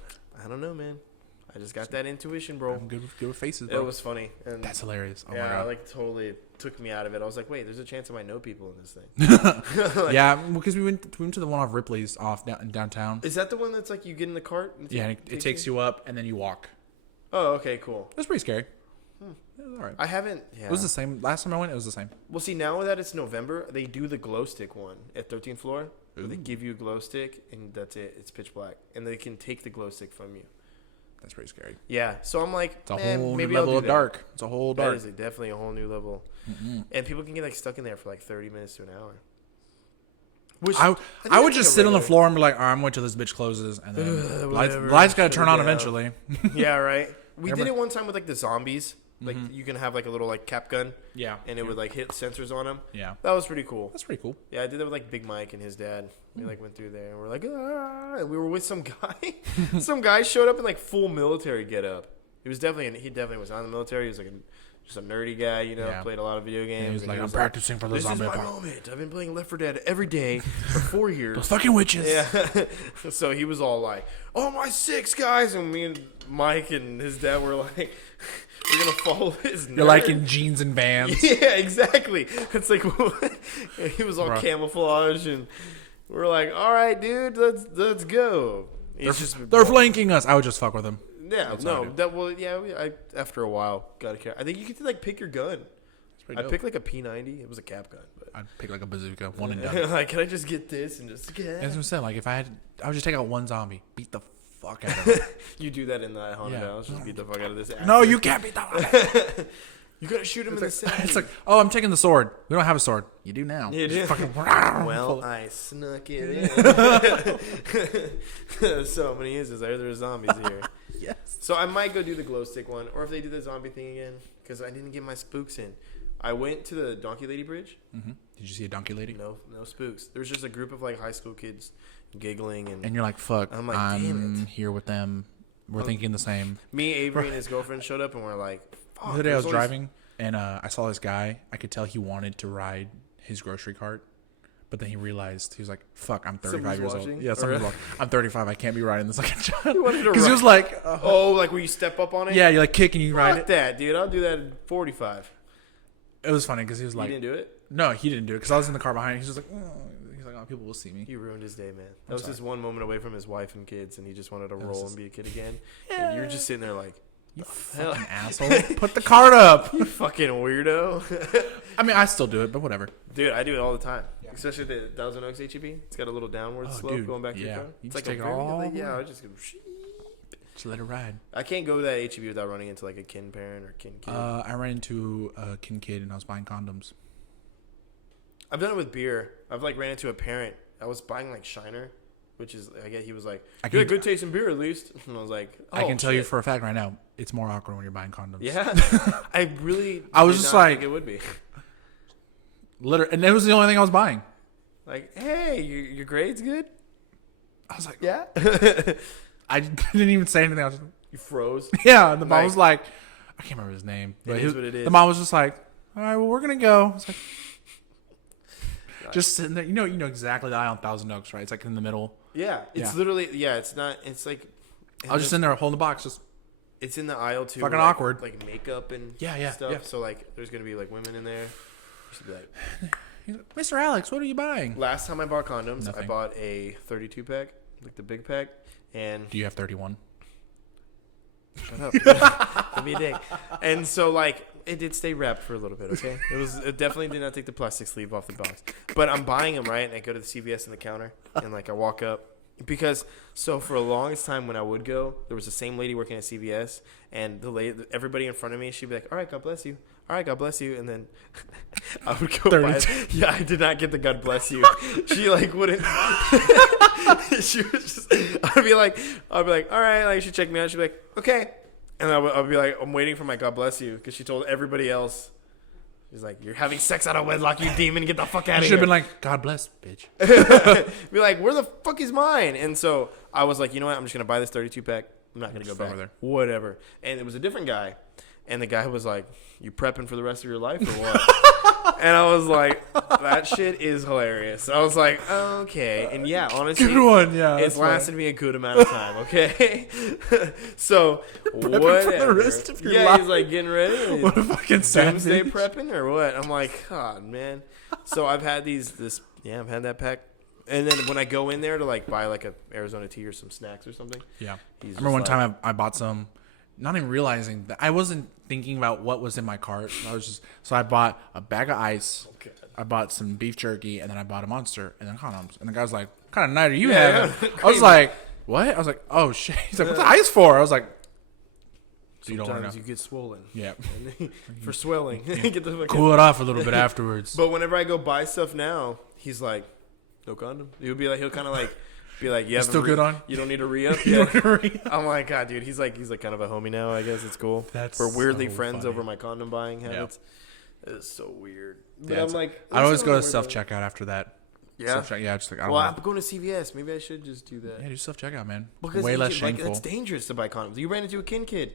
I don't know, man. I just got that intuition, bro. I'm good with faces, bro. It was funny. And That's hilarious. Oh my yeah, God. like totally took me out of it. I was like, wait, there's a chance I might know people in this thing. Yeah, because we went to the one off Ripley's in downtown. Is that the one that's like you get in the cart? And Yeah, and it takes you up and then you walk. Oh, okay, cool. It was pretty scary. It was all right. I haven't. Yeah. It was the same. Last time I went, it was the same. Well, see, now that it's November, they do the glow stick one at 13th floor. Where they Ooh. give you a glow stick, and that's it. It's pitch black, and they can take the glow stick from you. That's pretty scary. Yeah, so I'm like, It's a man, whole new maybe level I'll of do that. dark. It's a whole That dark. is definitely a whole new level, and people can get like stuck in there for like 30 minutes to an hour. Which I think would that's just like a sit on the regular- floor and be like, "All right, I'm waiting till this bitch closes," and then whatever. lights got to turn Shut on it down. eventually. Yeah, right. We did Everybody- it one time with like the zombies. Like you can have like a little like cap gun, Yeah, and it would like hit sensors on them. yeah, That was pretty cool. that's pretty cool. Yeah, I did that with like Big Mike and his dad. We like went through there and we're like, ah, and we were with some guy. Some guy showed up in like full military getup. He definitely was not in the military. He was like just a nerdy guy, Yeah. played a lot of video games. And he was and like, "I'm practicing for the this zombie is my apocalypse." moment. I've been playing Left 4 Dead every day for 4 years. Those fucking witches. Yeah. So he was all like, "Oh my 6 guys," and me and Mike and his dad were like, "We're gonna follow his." You're like in jeans and Vans. Yeah, exactly. It's like he was all Bro. camouflage, and we're like, "All right, dude, let's go." They're flanking us. I would just fuck with them. Yeah, That's what I no, do. that well, yeah. I after a while got a cap. I think you could like pick your gun. pretty I dope. picked like a P90. It was a cap gun, but I'd pick like a bazooka, one and done. like, can I just get this and just get? That's what I'm saying. Like if I would just take out one zombie, beat the fuck out of it. You do that in the haunted Yeah. house. Just beat the fuck out of this. No, actor. you can't beat that. You gotta shoot him in the center. It's like, oh, I'm taking the sword. We don't have a sword. You do now. You do? Just fucking, Well, I snuck it in. So many uses. There are zombies here. yes. So I might go do the glow stick one, or if they do the zombie thing again, because I didn't get my spooks in. I went to the Donkey Lady Bridge. Mm-hmm. Did you see a donkey lady? No spooks. There was just a group of like high school kids giggling and you're like, fuck. I'm like, damn it. Here with them. We're thinking the same. Me, Avery, and his girlfriend showed up, and we're like, fuck. The other day I was driving, and I saw this guy. I could tell he wanted to ride his grocery cart, but then he realized, he was like, fuck, I'm 35 years old. Yeah, somebody's watching. I'm 35. I can't be riding this like a child. Because he was like, like where you step up on it? Yeah, you like kick and you ride it. Fuck that, dude. I'll do that at 45. It was funny because he was like, You didn't do it? No, he didn't do it because I was in the car behind him. He was just like, oh, people will see me. You ruined his day, man. That was just one moment away from his wife and kids, and he just wanted to roll and be a kid again. And you're just sitting there like, you fucking asshole. Put the cart up. You fucking weirdo. I mean, I still do it, but whatever. Dude, I do it all the time. Yeah. Especially the Thousand Oaks HEB. It's got a little downward slope going back to your car. You it's just like take it all. I just go. Just let it ride. I can't go to that HEB without running into like a kin parent or kin kid. I ran into a kin kid and I was buying condoms. I've done it with beer. I've like ran into a parent. I was buying like Shiner, which is I guess he was like, "You had good taste in beer at least." And I was like, "Oh, I can tell you for a fact right now, it's more awkward when you're buying condoms." Yeah, I really. I was just like, it would be. Literally, and it was the only thing I was buying. Like, hey, your grade's good. I was like, yeah. I didn't even say anything. I was just, you froze. Yeah, and the mom was like, I can't remember his name, but it is what it is. The mom was just like, all right, well, we're gonna go. It's like, just sitting there. You know exactly the aisle on Thousand Oaks, right? It's like in the middle. Yeah, it's literally. Yeah, it's not. It's like. I was just in there holding the box, just. It's in the aisle too. Fucking awkward. Like makeup and stuff. Yeah. So like, there's gonna be like women in there. You should be like, Mr. Alex, what are you buying? Last time I bought condoms, Nothing. I bought a 32 pack, like the big pack, and. Do you have 31? Shut up. Give me a dick. And so like, it did stay wrapped for a little bit. Okay, it definitely did not take the plastic sleeve off the box. But I'm buying them right, and I go to the CVS in the counter, and like I walk up. Because so for the longest time when I would go, there was the same lady working at CVS, and the lady, everybody in front of me, she'd be like, "All right, God bless you. All right, God bless you," and then I would go by. Yeah, I did not get the God bless you. She like wouldn't. She was just. I'd be like, all right, like she checked me out. She'd be like, okay, and I'd be like, I'm waiting for my God bless you because she told everybody else. He's like, you're having sex out of wedlock, you demon. Get the fuck out of here. Should have been like, God bless, bitch. Be like, where the fuck is mine? And so I was like, you know what? I'm just going to buy this 32 pack. I'm not going to go back. There. Whatever. And it was a different guy. And the guy was like, you prepping for the rest of your life or what? And I was like, that shit is hilarious. I was like, okay. And yeah, honestly, good one. Yeah, it's lasted me a good amount of time, okay? So, whatever. For the rest of your life. He's like getting ready. What a fucking savage. Doomsday prepping or what? I'm like, God, man. So I've had I've had that pack. And then when I go in there to like buy like a Arizona tea or some snacks or something. Yeah. I remember one time I bought some, not even realizing that I wasn't thinking about what was in my cart. I bought a bag of ice. Okay. I bought some beef jerky, and then I bought a Monster, and then condoms. And the guy was like, "What kind of night are you having?" Yeah. I was like, "What?" I was like, "Oh shit." He's like, "What's the ice for?" I was like, Sometimes you get swollen. Yeah. For swelling. Get the cool it off a little bit afterwards. But whenever I go buy stuff now, he's like, no condom. He'll kind of like be like, "You still good on? You don't need a re-up yet." I'm like, God, dude. He's like kind of a homie now. I guess it's cool. We're weirdly friends over my condom buying habits. Yep. It's so weird. But I'm like, I always go to self checkout after that. Yeah, just like, I'm going to CVS. Maybe I should just do that. Yeah, do self checkout, man. Because way less shameful. It's dangerous to buy condoms. You ran into a kid.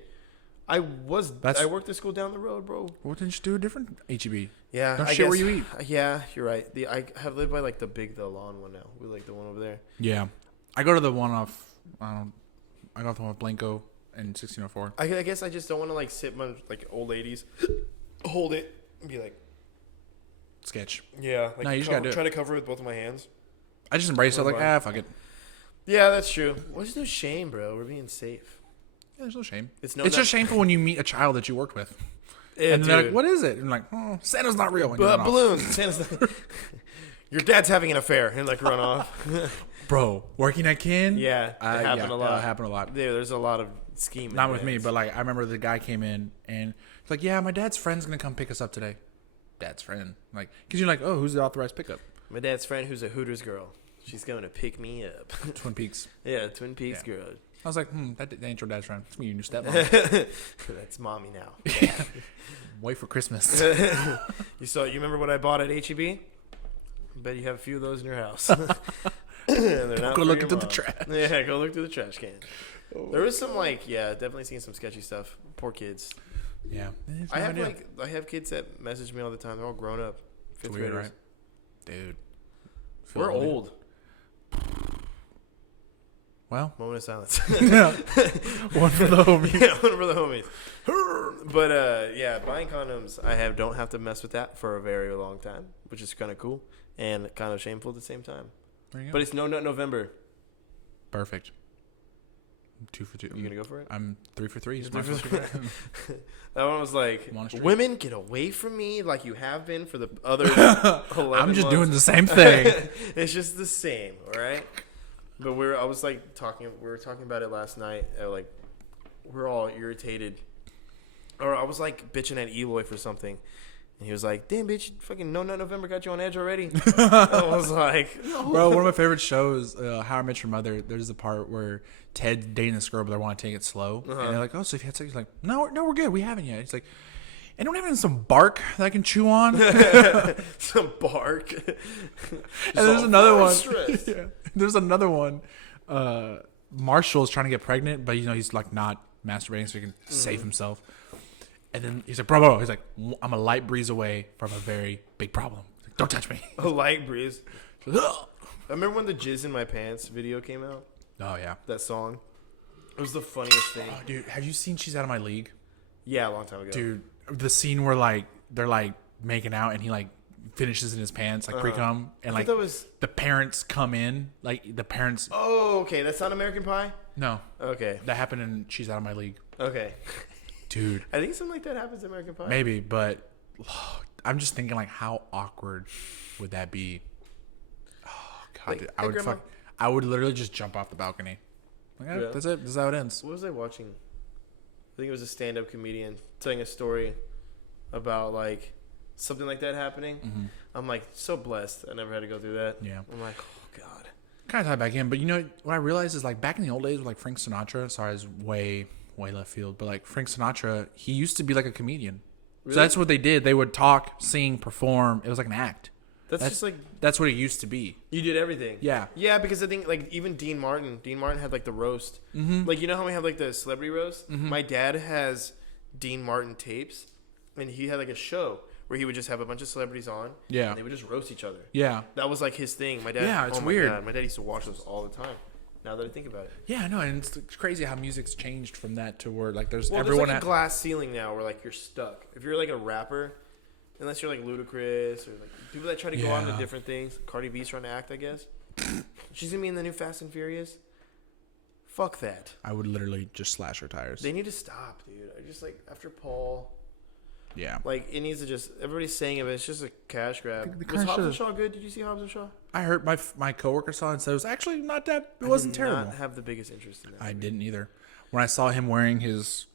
I worked at school down the road, bro. Well, then just do a different HEB. Yeah, don't shit where you eat. Yeah, you're right. I have lived by like the lawn one now. We like the one over there. Yeah, I go to the one off. I got the one with Blanco and 1604. I guess I just don't want to like sit my like old ladies, hold it and be like sketch. Yeah, like no, you just gotta do it. Try to cover it with both of my hands. I just embrace it. Like, fuck it. Yeah, that's true. There's no shame, bro. We're being safe. Yeah, there's no shame. It's just shameful when you meet a child that you worked with. Yeah, and they're like, "What is it?" And I'm like, "Oh, Santa's not real." Balloons. Santa's not. Your dad's having an affair, and like run off. Bro, working at Kin. Yeah, it happened a lot. It happened a lot. Yeah, there's a lot of scheming. Not with me, but like I remember the guy came in and he's like, "Yeah, my dad's friend's gonna come pick us up today." Dad's friend, like, because you're like, "Oh, who's the authorized pickup?" My dad's friend, who's a Hooters girl. She's going to pick me up. Twin Peaks. Yeah, Twin Peaks girl. I was like, that ain't your dad's friend. It's me, your new stepmom. That's mommy now. Wait for Christmas. You remember what I bought at HEB? Bet you have a few of those in your house. And they're not Go for look your into the mom. trash. Yeah, go look through the trash can. There was some definitely seen some sketchy stuff. Poor kids. Yeah. I have kids that message me all the time. They're all grown up. Fifth Weird, graders. right? Dude. We're old. Well, Moment of silence. yeah. One for the homies. Yeah, one for the homies. But buying condoms, don't have to mess with that for a very long time, which is kind of cool and kind of shameful at the same time. There you go. But it's No Nut November. Perfect. 2 for 2. You gonna go for it? I'm 3 for 3. That one was like, women, get away from me like you have been for the other 11 I'm just months. doing the same thing. It's just the same, all right? But we were talking about it last night. We're all irritated. Or I was like bitching at Eloy for something. And he was like, damn, bitch, fucking No Nut November got you on edge already. I was like, no. Bro, one of my favorite shows, How I Met Your Mother, there's a part where Ted's dating this girl, but they want to take it slow. And they're like, oh, so if you had sex? He's like, no, we're good. We haven't yet. He's like, and don't have some bark that I can chew on? Some bark. And there's another one. Yeah. There's another one. Marshall's trying to get pregnant, but he's like not masturbating, so he can save himself. And then he's like, bro. He's like, I'm a light breeze away from a very big problem. He's like, don't touch me. A light breeze. I remember when the Jizz in My Pants video came out. Oh, yeah. That song. It was the funniest thing. Oh, dude, have you seen She's Out of My League? Yeah, a long time ago. Dude, the scene where they're making out and he finishes in his pants pre-cum and that was... the parents come in the parents. Oh, okay. That's not American Pie? No. Okay. That happened in She's Out of My League. Okay. Dude. I think something like that happens in American Pie. Maybe, but I'm just thinking how awkward would that be? Oh god, dude, I would literally just jump off the balcony. Yeah. That's it. This is how it ends. What was I watching? I think it was a stand-up comedian telling a story about something like that happening. Mm-hmm. I'm so blessed. I never had to go through that. Yeah. I'm like, oh god. Kind of tie back in, but what I realized is back in the old days with Frank Sinatra. Sorry, it's way left field, but Frank Sinatra, he used to be a comedian. Really? So that's what they did. They would talk, sing, perform. It was like an act. That's what it used to be. You did everything. Yeah. Yeah, because I think even Dean Martin had the roast. Mm-hmm. You know how we have the celebrity roast? Mm-hmm. My dad has Dean Martin tapes, and he had a show where he would just have a bunch of celebrities on. Yeah. And they would just roast each other. Yeah. That was his thing. My dad. Yeah, it's my weird. God, my dad used to watch those all the time. Now that I think about it. Yeah, I know, and it's crazy how music's changed from that to where there's everyone there's a glass ceiling now where you're stuck. If you're a rapper, unless you're Ludacris or people that try to go on to different things. Cardi B's trying to act, I guess. She's gonna be in the new Fast and Furious. Fuck that. I would literally just slash her tires. They need to stop, dude. I just after Paul. Yeah. It needs to just... Everybody's saying it, but it's just a cash grab. Was Hobbs and Shaw good? Did you see Hobbs and Shaw? I heard my coworker saw it and said it was actually not that... It wasn't terrible. I did not have the biggest interest in that. I didn't either. When I saw him wearing his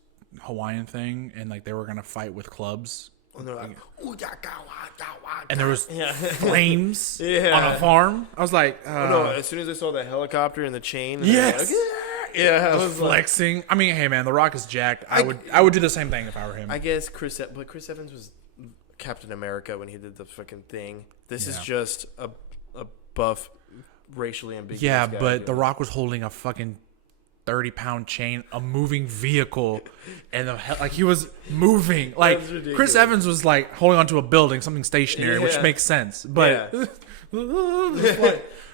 Hawaiian thing and they were going to fight with clubs... And they're and there was flames on a farm. I was like... no, as soon as I saw the helicopter and the chain... Yes! Yeah, I was flexing. I mean, hey man, The Rock is jacked. I would do the same thing if I were him. I guess Chris Evans was Captain America when he did the fucking thing. This is just a buff, racially ambiguous. Yeah, guy but The Rock was holding a fucking 30-pound chain, a moving vehicle, and he was moving. Chris Evans was holding onto a building, something stationary, which makes sense. But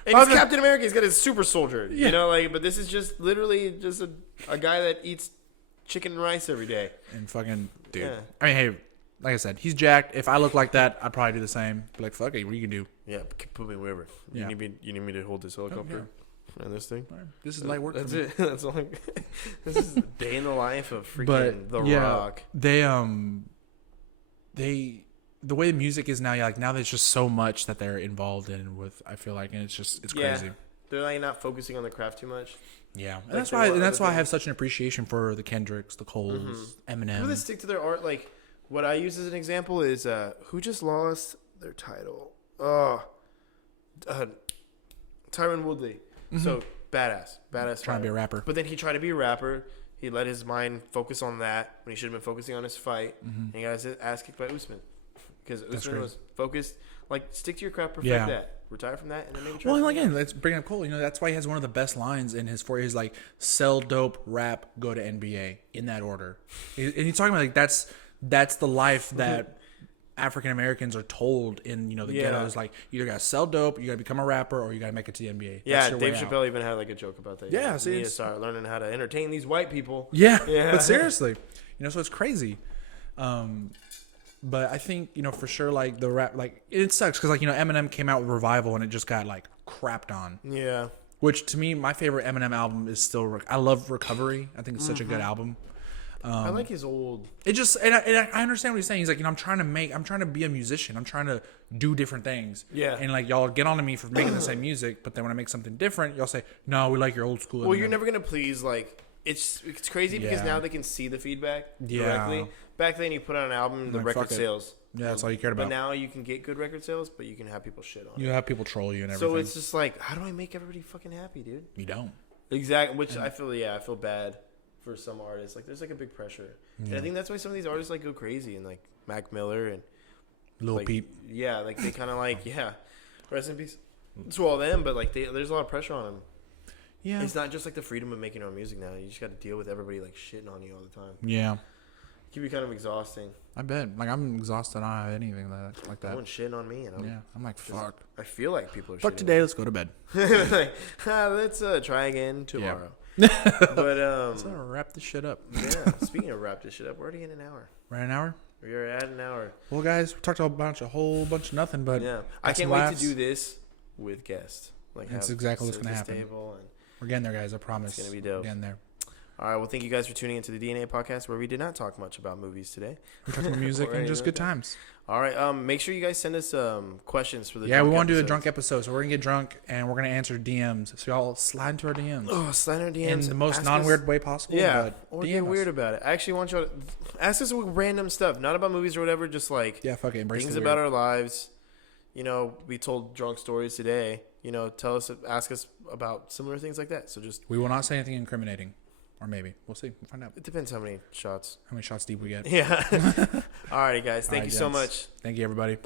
and he's Captain America. He's got his super soldier. Yeah. But this is just literally just a guy that eats chicken and rice every day. And fucking dude. Yeah. I mean, hey, like I said, he's jacked. If I look like that, I'd probably do the same. Be fuck it, what you can do? Yeah, put me wherever. Yeah. You need me to hold this helicopter and this thing. Right. This is light work. That's it. That's all. This is a day in the life of freaking The Rock. The way the music is now, now there's just so much that they're involved in with. I feel and it's crazy. They're not focusing on the craft too much. Yeah, and that's why I have such an appreciation for the Kendricks, the Coles, Eminem. People that stick to their art, what I use as an example is who just lost their title. Tyron Woodley. Mm-hmm. So Badass Trying fighter. to be a rapper. But then he tried to be a rapper. He let his mind focus on that when he should have been focusing on his fight. And he got his ass kicked by Usman. Because Usman was focused. Like, stick to your craft, perfect that. Retire from that, and then maybe try. Well, again, let's bring up Cole. You know, that's why he has one of the best lines in his 4. He's like, sell dope, rap, go to NBA. In that order. And he's talking about, like, that's the life that African Americans are told in, you know, the ghettos. Like, you either got to sell dope, you got to become a rapper, or you got to make it to the NBA. Yeah, Dave Chappelle even had, like, a joke about that. Yeah, you need to start learning how to entertain these white people. Yeah, but seriously. You know, so it's crazy. But I think, you know, for sure, like, the rap, like, it sucks because, like, you know, Eminem came out with Revival and it just got, like, crapped on. Yeah. Which, to me, my favorite Eminem album is still, I love Recovery. I think it's such a good album. I like his old. It just, and I understand what he's saying. He's like, you know, I'm trying to be a musician. I'm trying to do different things. Yeah. And, like, y'all get on to me for making the same music, but then when I make something different, y'all say, no, we like your old school. Well, you're never going to please, like, it's crazy because now they can see the feedback directly. Back then, you put out an album, the record sales. Yeah, that's all you cared about. But now you can get good record sales, but you can have people shit on it. You have people troll you and everything. So it's just like, how do I make everybody fucking happy, dude? You don't. Exactly. Which I feel bad for some artists. Like, there's like a big pressure, and I think that's why some of these artists like go crazy, and like Mac Miller and Lil like, Peep. Yeah, like they kind of like rest in peace to all them. But like there's a lot of pressure on them. Yeah. It's not just like the freedom of making your own music now. You just got to deal with everybody like shitting on you all the time. Yeah. It can be kind of exhausting. I bet. Like, I'm exhausted. I don't have anything like that. No one's shitting on me, and I'm like, fuck. I feel like people are Fuck shitting today. Let's go to bed. like, let's try again tomorrow. Yeah. But let's wrap this shit up. Yeah. Speaking of wrap this shit up, we're already in an hour. We're at an hour. We're at an hour. Well, guys, we talked a whole bunch of nothing, but yeah, I can't wait to do this with guests. Like, that's exactly what's gonna happen. We're getting there, guys. I promise. It's gonna be dope. We're getting there. All right. Well, thank you guys for tuning into the DNA podcast, where we did not talk much about movies today. We talked about music and just good times. All right. Make sure you guys send us questions for the. Yeah, we want to do a drunk episode, so we're gonna get drunk and we're gonna answer DMs. So y'all slide into our DMs. Oh, slide into our DMs in the most non-weird way possible. Yeah, but or get weird about it. I actually want y'all to ask us random stuff, not about movies or whatever. Just like fuck it, embrace things the about weird. our lives. You know, we told drunk stories today. You know, ask us about similar things like that. So we will not say anything incriminating. Or maybe. We'll see. We'll find out. It depends how many shots. How many shots deep we get. Yeah. All righty, guys. Thank you so much. Thank you, everybody.